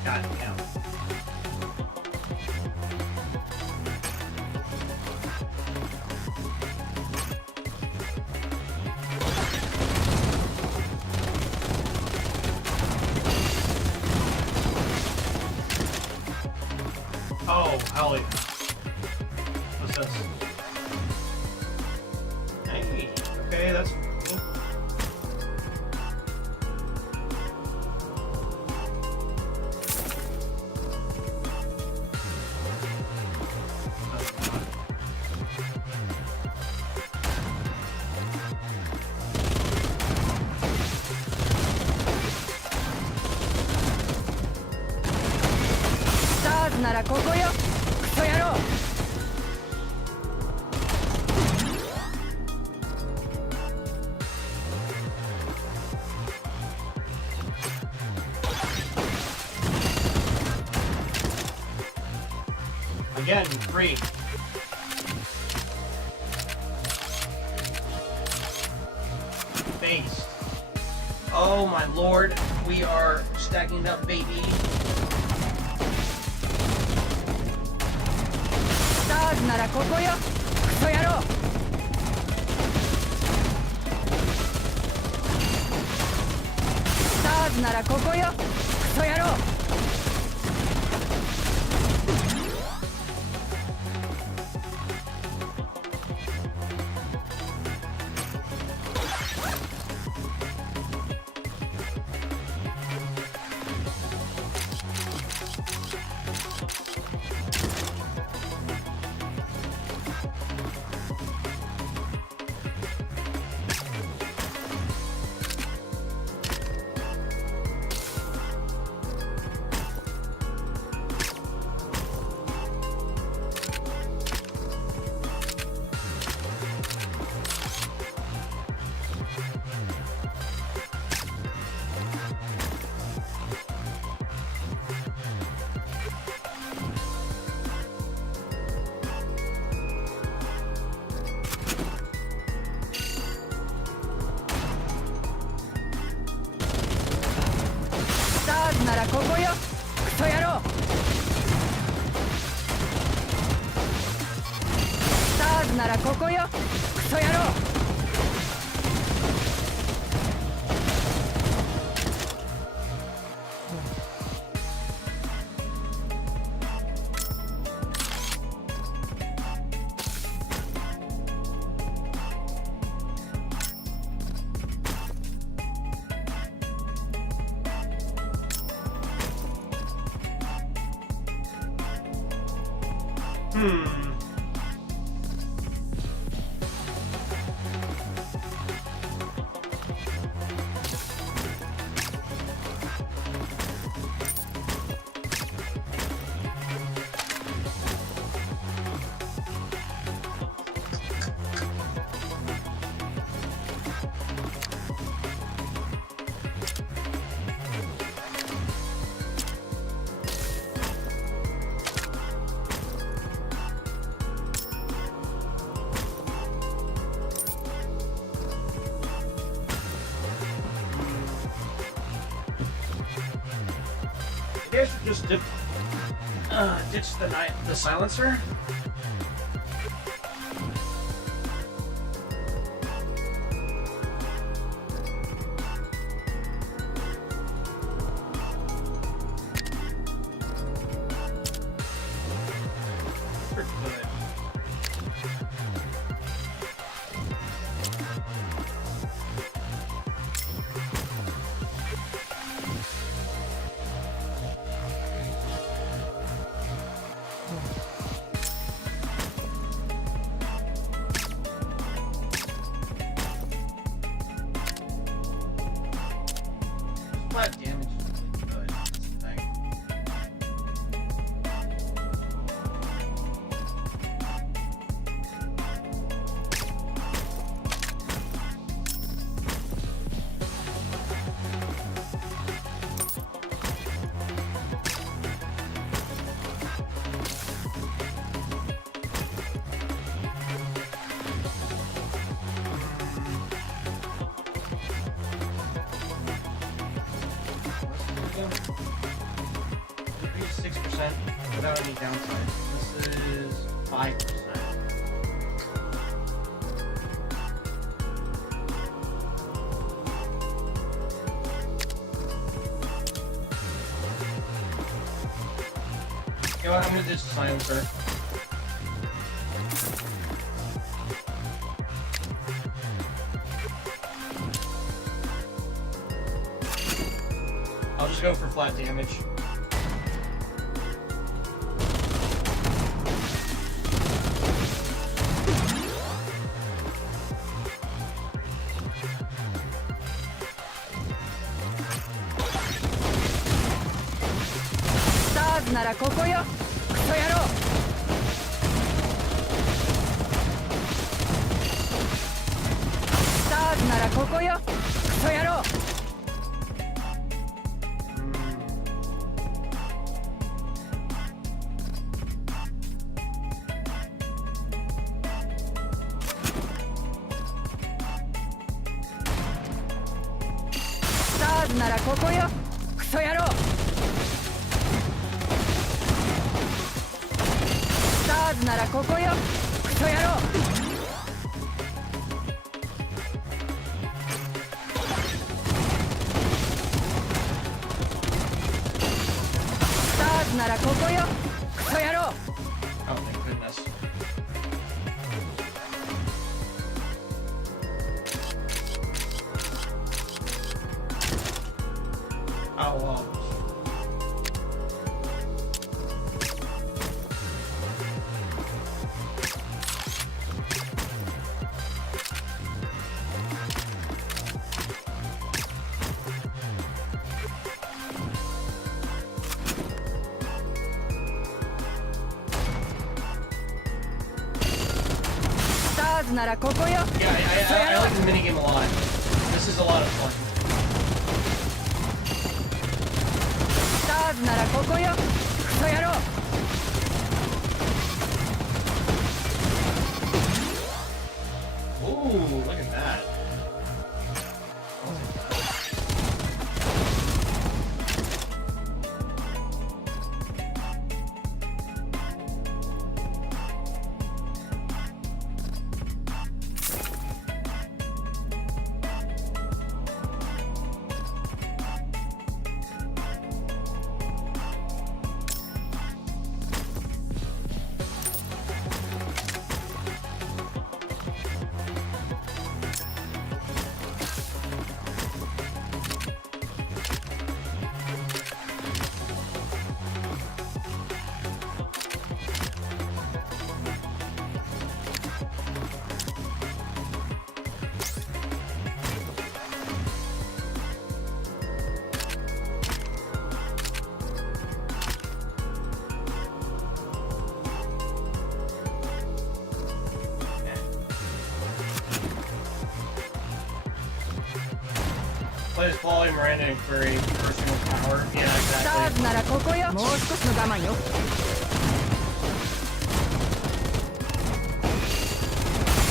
God damn. Oh, hell yeah. What's this? Hey, okay, that's cool. again. 3. Based. Oh my lord. We are stacking up, baby. スターズならここよクソ野郎スターズならここよクソ野郎スターズならここよクソ野郎スターズならここよクソ野郎Maybe I should just ditch the silencer. Flat damage is really good. That's the thing. Increase 6% without any downside. This is 5%. You know what? I'm gonna ditch the silencer. I'll just go for flat damage.スターズならここよクソ野郎スターズならここよクソ野郎ーズならここよクソ野郎スターズならここよクソ野郎スターズならここよクソ野郎 Oh, thank goodness. Oh, well. Yeah, I like the minigame a lot. This is a lot of fun. スターズならここよクソ野郎 Ooh, look at that. Play as Polly, Miranda, and Query, person with power. Yeah, スターズ exactly. ならここよもう少しの我慢よ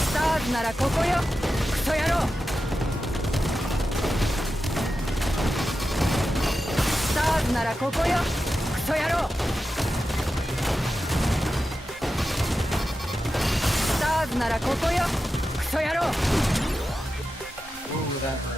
スターズならここよクソ野郎スターズならここよクソ野郎スターズならここよクソ野郎 Ooh, that hurt.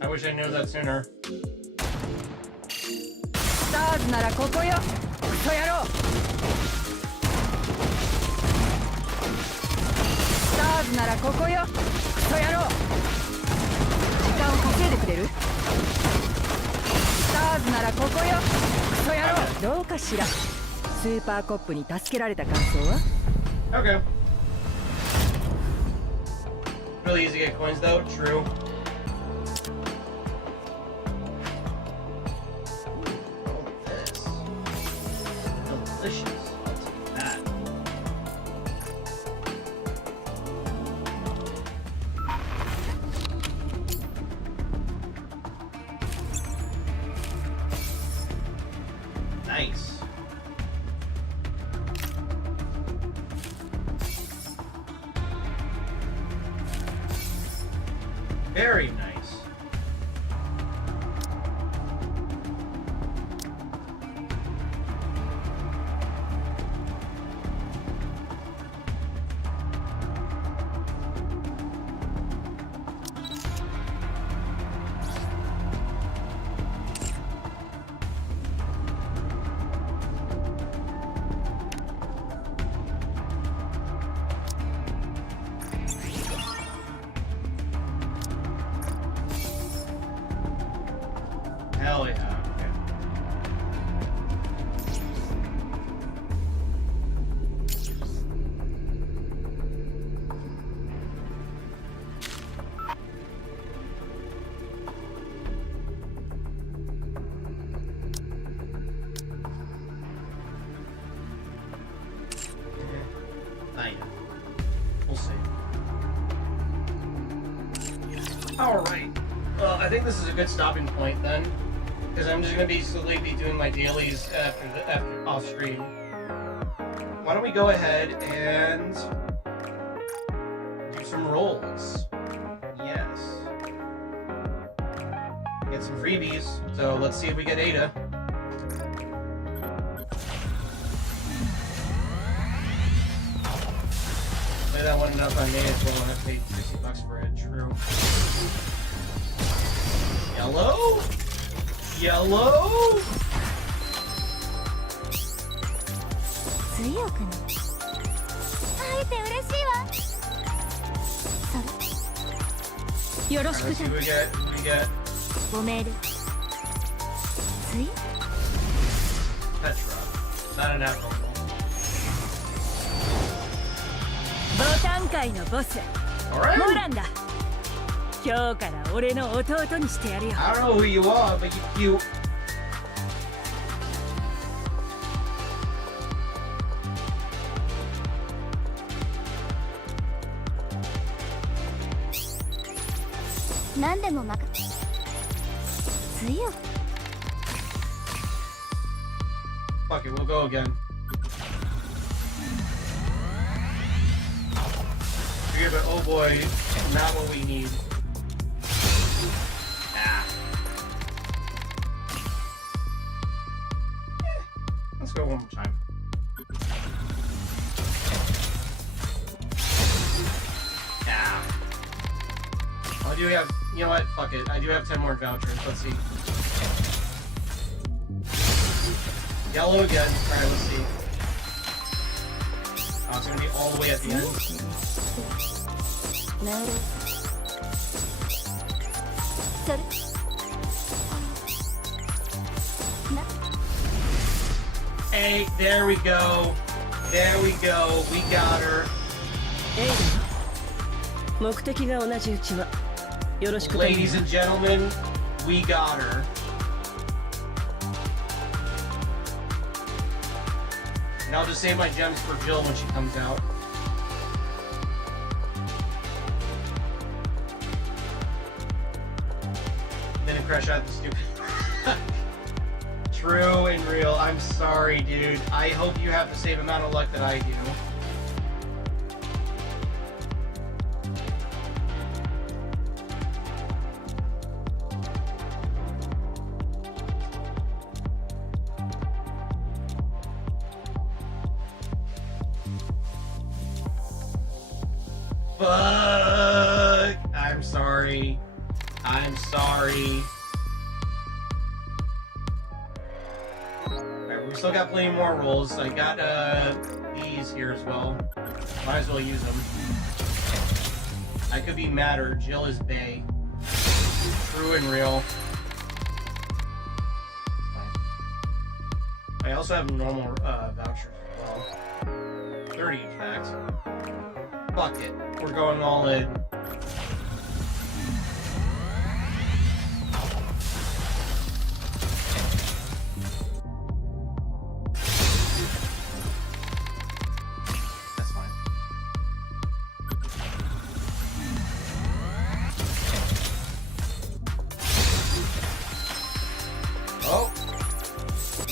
I wish I knew that sooner. スターズならここよクソ野郎スターズならここよクソ野郎時間を稼いでくれるスターズならここよクソ野郎どうかしらスーパーコップに助けられた感想は Okay. Really easy to get coins though, true. Delicious. What's that? Nice. Very nice. Hell yeah. Okay. Not yet. We'll see. Alright. Well, I think this is a good stopping point then. Because I'm just going to basically be doing my dailies after off stream. Why don't we go ahead and do some rolls? Yes. Get some freebies. So let's see if we get Ada. Play that one enough, I may as well have paid $60 for it. True. Yellow? Yellow? 強くな会えて嬉しいわそれよろしく Let's see what we get. What we get? ごメールつい Petra. Not an abnormal. ボタン界のボス Alright. モランだ今日から俺の弟にしてやるよ I don't know who you are, but you cute. 何でも任せついよ Fuck it, we'll go again. Yeah, but oh boy, not what we need. Ah. Let's go one more time. Ah. I do have, you know what? Fuck it. I do have 10 more vouchers. Let's see. Yellow again. Alright, let's see. Oh, it's gonna be all the way at the end. メールそれな Hey, there we go. There we go. We got her. エイデン目的が同じうちはよろしく頼む Ladies and gentlemen, we got her. And I'll just save my gems for Jill when she comes out. Then it crash out the stupid. True and real. I'm sorry, dude. I hope you have the same amount of luck that I do. Fuck! I'm sorry. I'm sorry. Alright, we still got plenty more rolls. I got these here as well. Might as well use them. I could be madder. Jill is bae. True and real. I also have normal vouchers as well. 30 in fact. Fuck it. We're going all in. That's fine. Oh!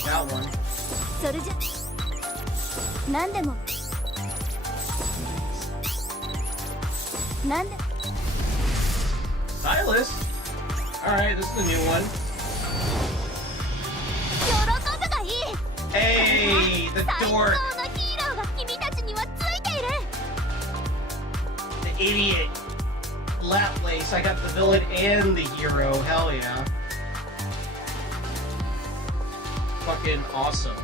Got one. それじゃ何でもなんで Silas? Alright, this is a new one. 喜ぶがいい Hey! The 最高 dork! のヒーローが君たちにはついている The idiot! Laplace, I got the villain and the hero. Hell yeah. Fucking awesome.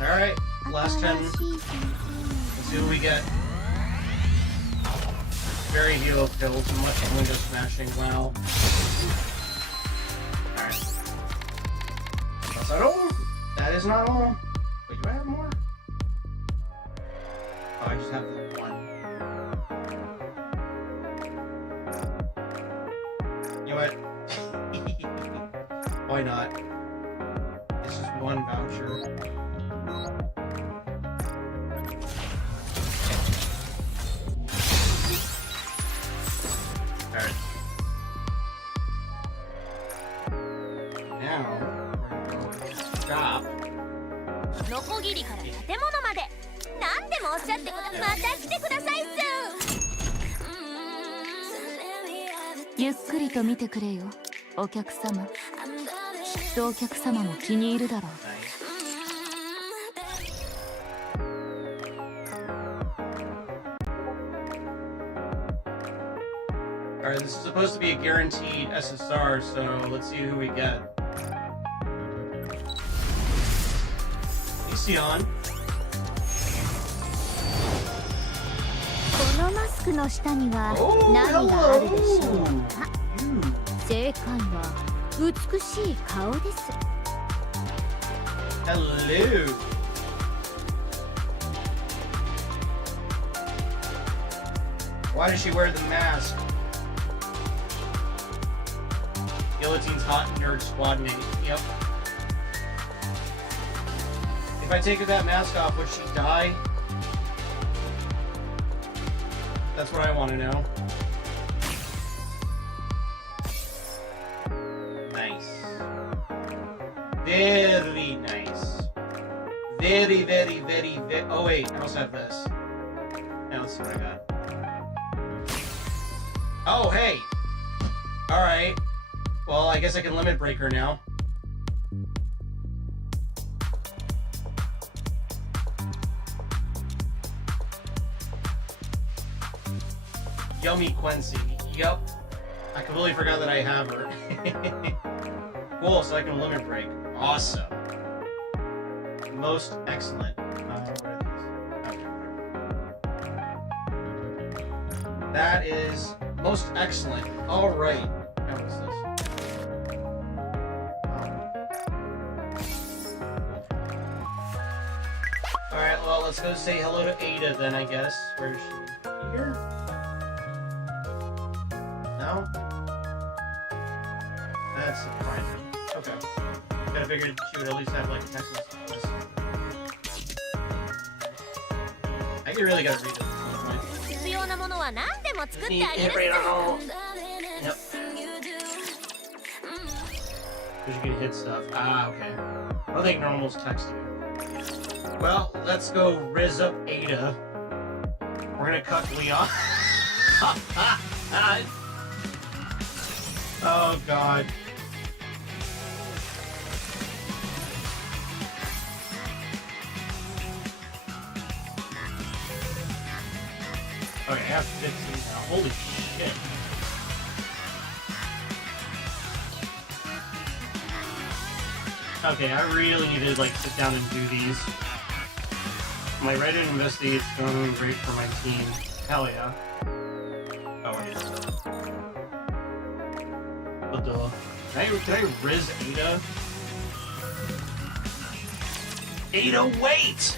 Alright, last 10. Let's see what we get. Very hero kills, much window smashing. Wow. Alright. That's not all. That is not all. Wait, do I have more? Oh, I just have the one. You know what? Why not? This is one voucher. Alright. Now, we're gonna go to the shop. ノコギリから建物まで何でもおっしゃってくだまた来てくださいっす。ゆっくりと見てくれよ、お客様。きっとお客様も気に入るだろう。Alright, this is supposed to be a guaranteed SSR, so let's see who we get. Sion. このマスクの下には Oh, 何があるでしょう hello. か。正解は美しい顔です。 Hello. Why does she wear the mask? Guillotine's hot nerd squad mate. Yep. If I take that mask off, would she die? That's what I want to know. Nice. Very nice. Very, very, very, very... Oh, wait. I also have this. Now let's see what I got. Oh, hey! Alright. Well, I guess I can limit break her now. Yummy Quincy. Yep. I completely forgot that I have her. Cool, so I can limit break. Awesome. Most excellent. What are these? Okay. That is most excellent. Alright. Now what's this? Alright, well, let's go say hello to Ada then, I guess. Where is she? Here? No? That's surprising. Okay. Kinda figured she would at least have, like, Nexus on this. I think you really gotta read it. 必要なものは何でも作ってあげるっ Right す。 Yep. Because you can hit stuff. Ah, okay. I don't think normals text you. Well, let's go riz up Ada. We're gonna cut Leon. Oh god. Okay, I have 15 now. Holy shit. Okay, I really need to like sit down and do these. My Reddit investigate's going great for my team. Hell yeah. Oh wait. What the? Can I riz Ada? Ada, wait!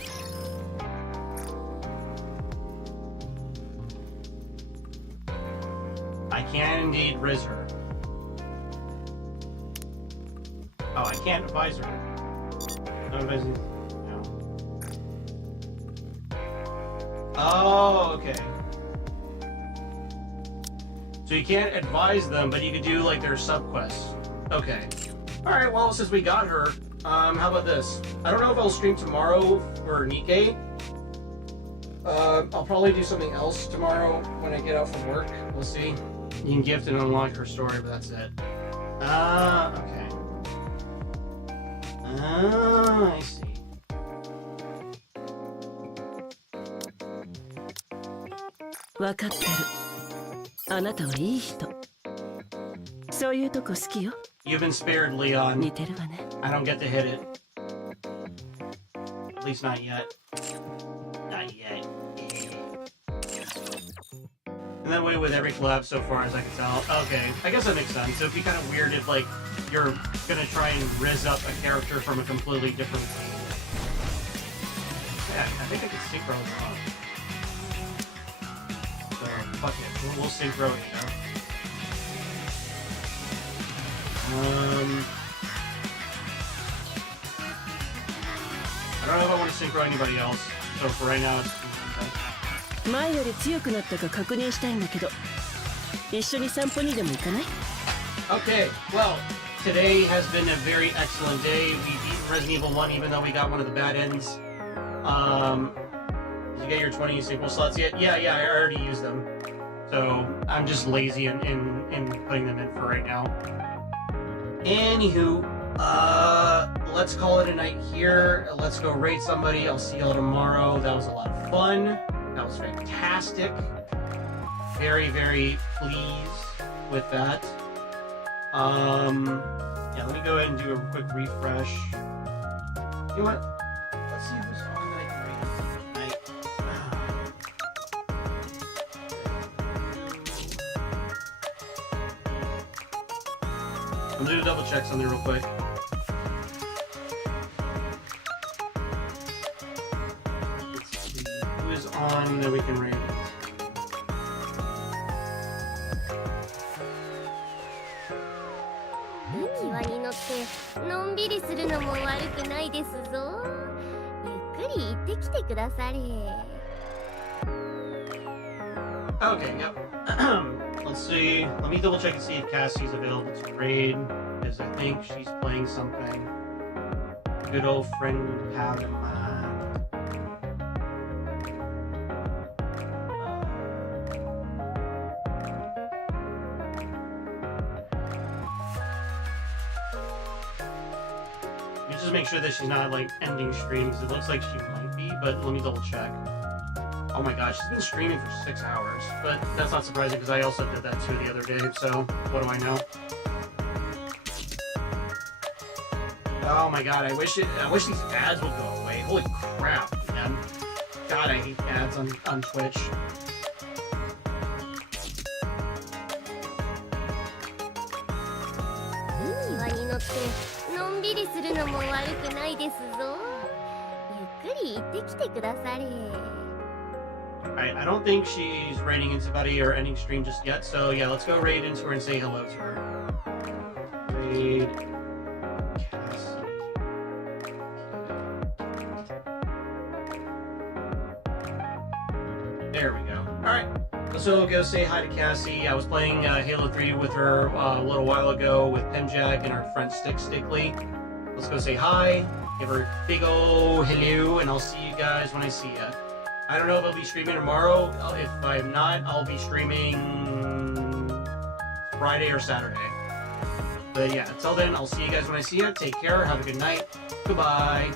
I can indeed riz her. Oh, I can't advise her. No advising. No. Oh, okay. So you can't advise them, but you can do like their subquests. Okay. All right. Well, since we got her, how about this? I don't know if I'll stream tomorrow for NIKKE. I'll probably do something else tomorrow when I get out from work. We'll see. You can gift and unlock her story, but that's it. Ah, okay. Ah, I see. わかってる。あなたはいい人。そういうとこ好きよ。You've been spared, Leon. 似てるわね。I don't get to hit it. At least not yet. Not yet. And that way with every collab so far as I can tell. Okay, I guess that makes sense. It would be kind of weird if, like, you're gonna try and rizz up a character from a completely different... Yeah, I think I can synchro as well. So, fuck it. We'll synchro it, you know? I don't know if I want to synchro anybody else. So for right now, it's... 前より強くなったか確認したいんだけど、一緒に散歩にでも行かない？ Okay, well, today has been a very excellent day. We beat Resident Evil 1 even though we got one of the bad ends. Did you get your 20 sequel slots yet? Yeah, I already used them. So I'm just lazy in putting them in for right now. Anywho, let's call it a night here. Let's go raid somebody. I'll see y'all tomorrow. That was a lot of fun. That was fantastic. Very, very pleased with that. Yeah, let me go ahead and do a quick refresh. You know what? Let's see who's on that I can raid tonight. I'm gonna do a double check something real quick. Let's see who is on that we can raid. 浮き輪に乗ってのんびりするのも悪くないですぞ。ゆっくり行ってきてくだされ。 Okay, yep. Let's see. Let me double check and see if Cassie's available to raid, because I think she's playing something. Good old friend pal of mine. Let me just make sure that she's not like ending streams. It looks like she might be, but let me double check. Oh my gosh, she's been streaming for 6 hours, but that's not surprising because I also did that too the other day, so what do I know? Oh my god, I wish these ads would go away. Holy crap, man. God, I hate ads on Twitch. Alright, I don't think she's raiding into anybody or ending stream just yet, so yeah, let's go raid into her and say hello to her. Raid Cassie. There we go. Alright, so go say hi to Cassie. I was playing Halo 3 with her a little while ago with Pimjack and our friend Stickly. Let's go say hi, give her a big ol' hello, and I'll see you guys when I see ya. I don't know if I'll be streaming tomorrow. If I'm not, I'll be streaming Friday or Saturday. But yeah, until then, I'll see you guys when I see you. Take care. Have a good night. Goodbye.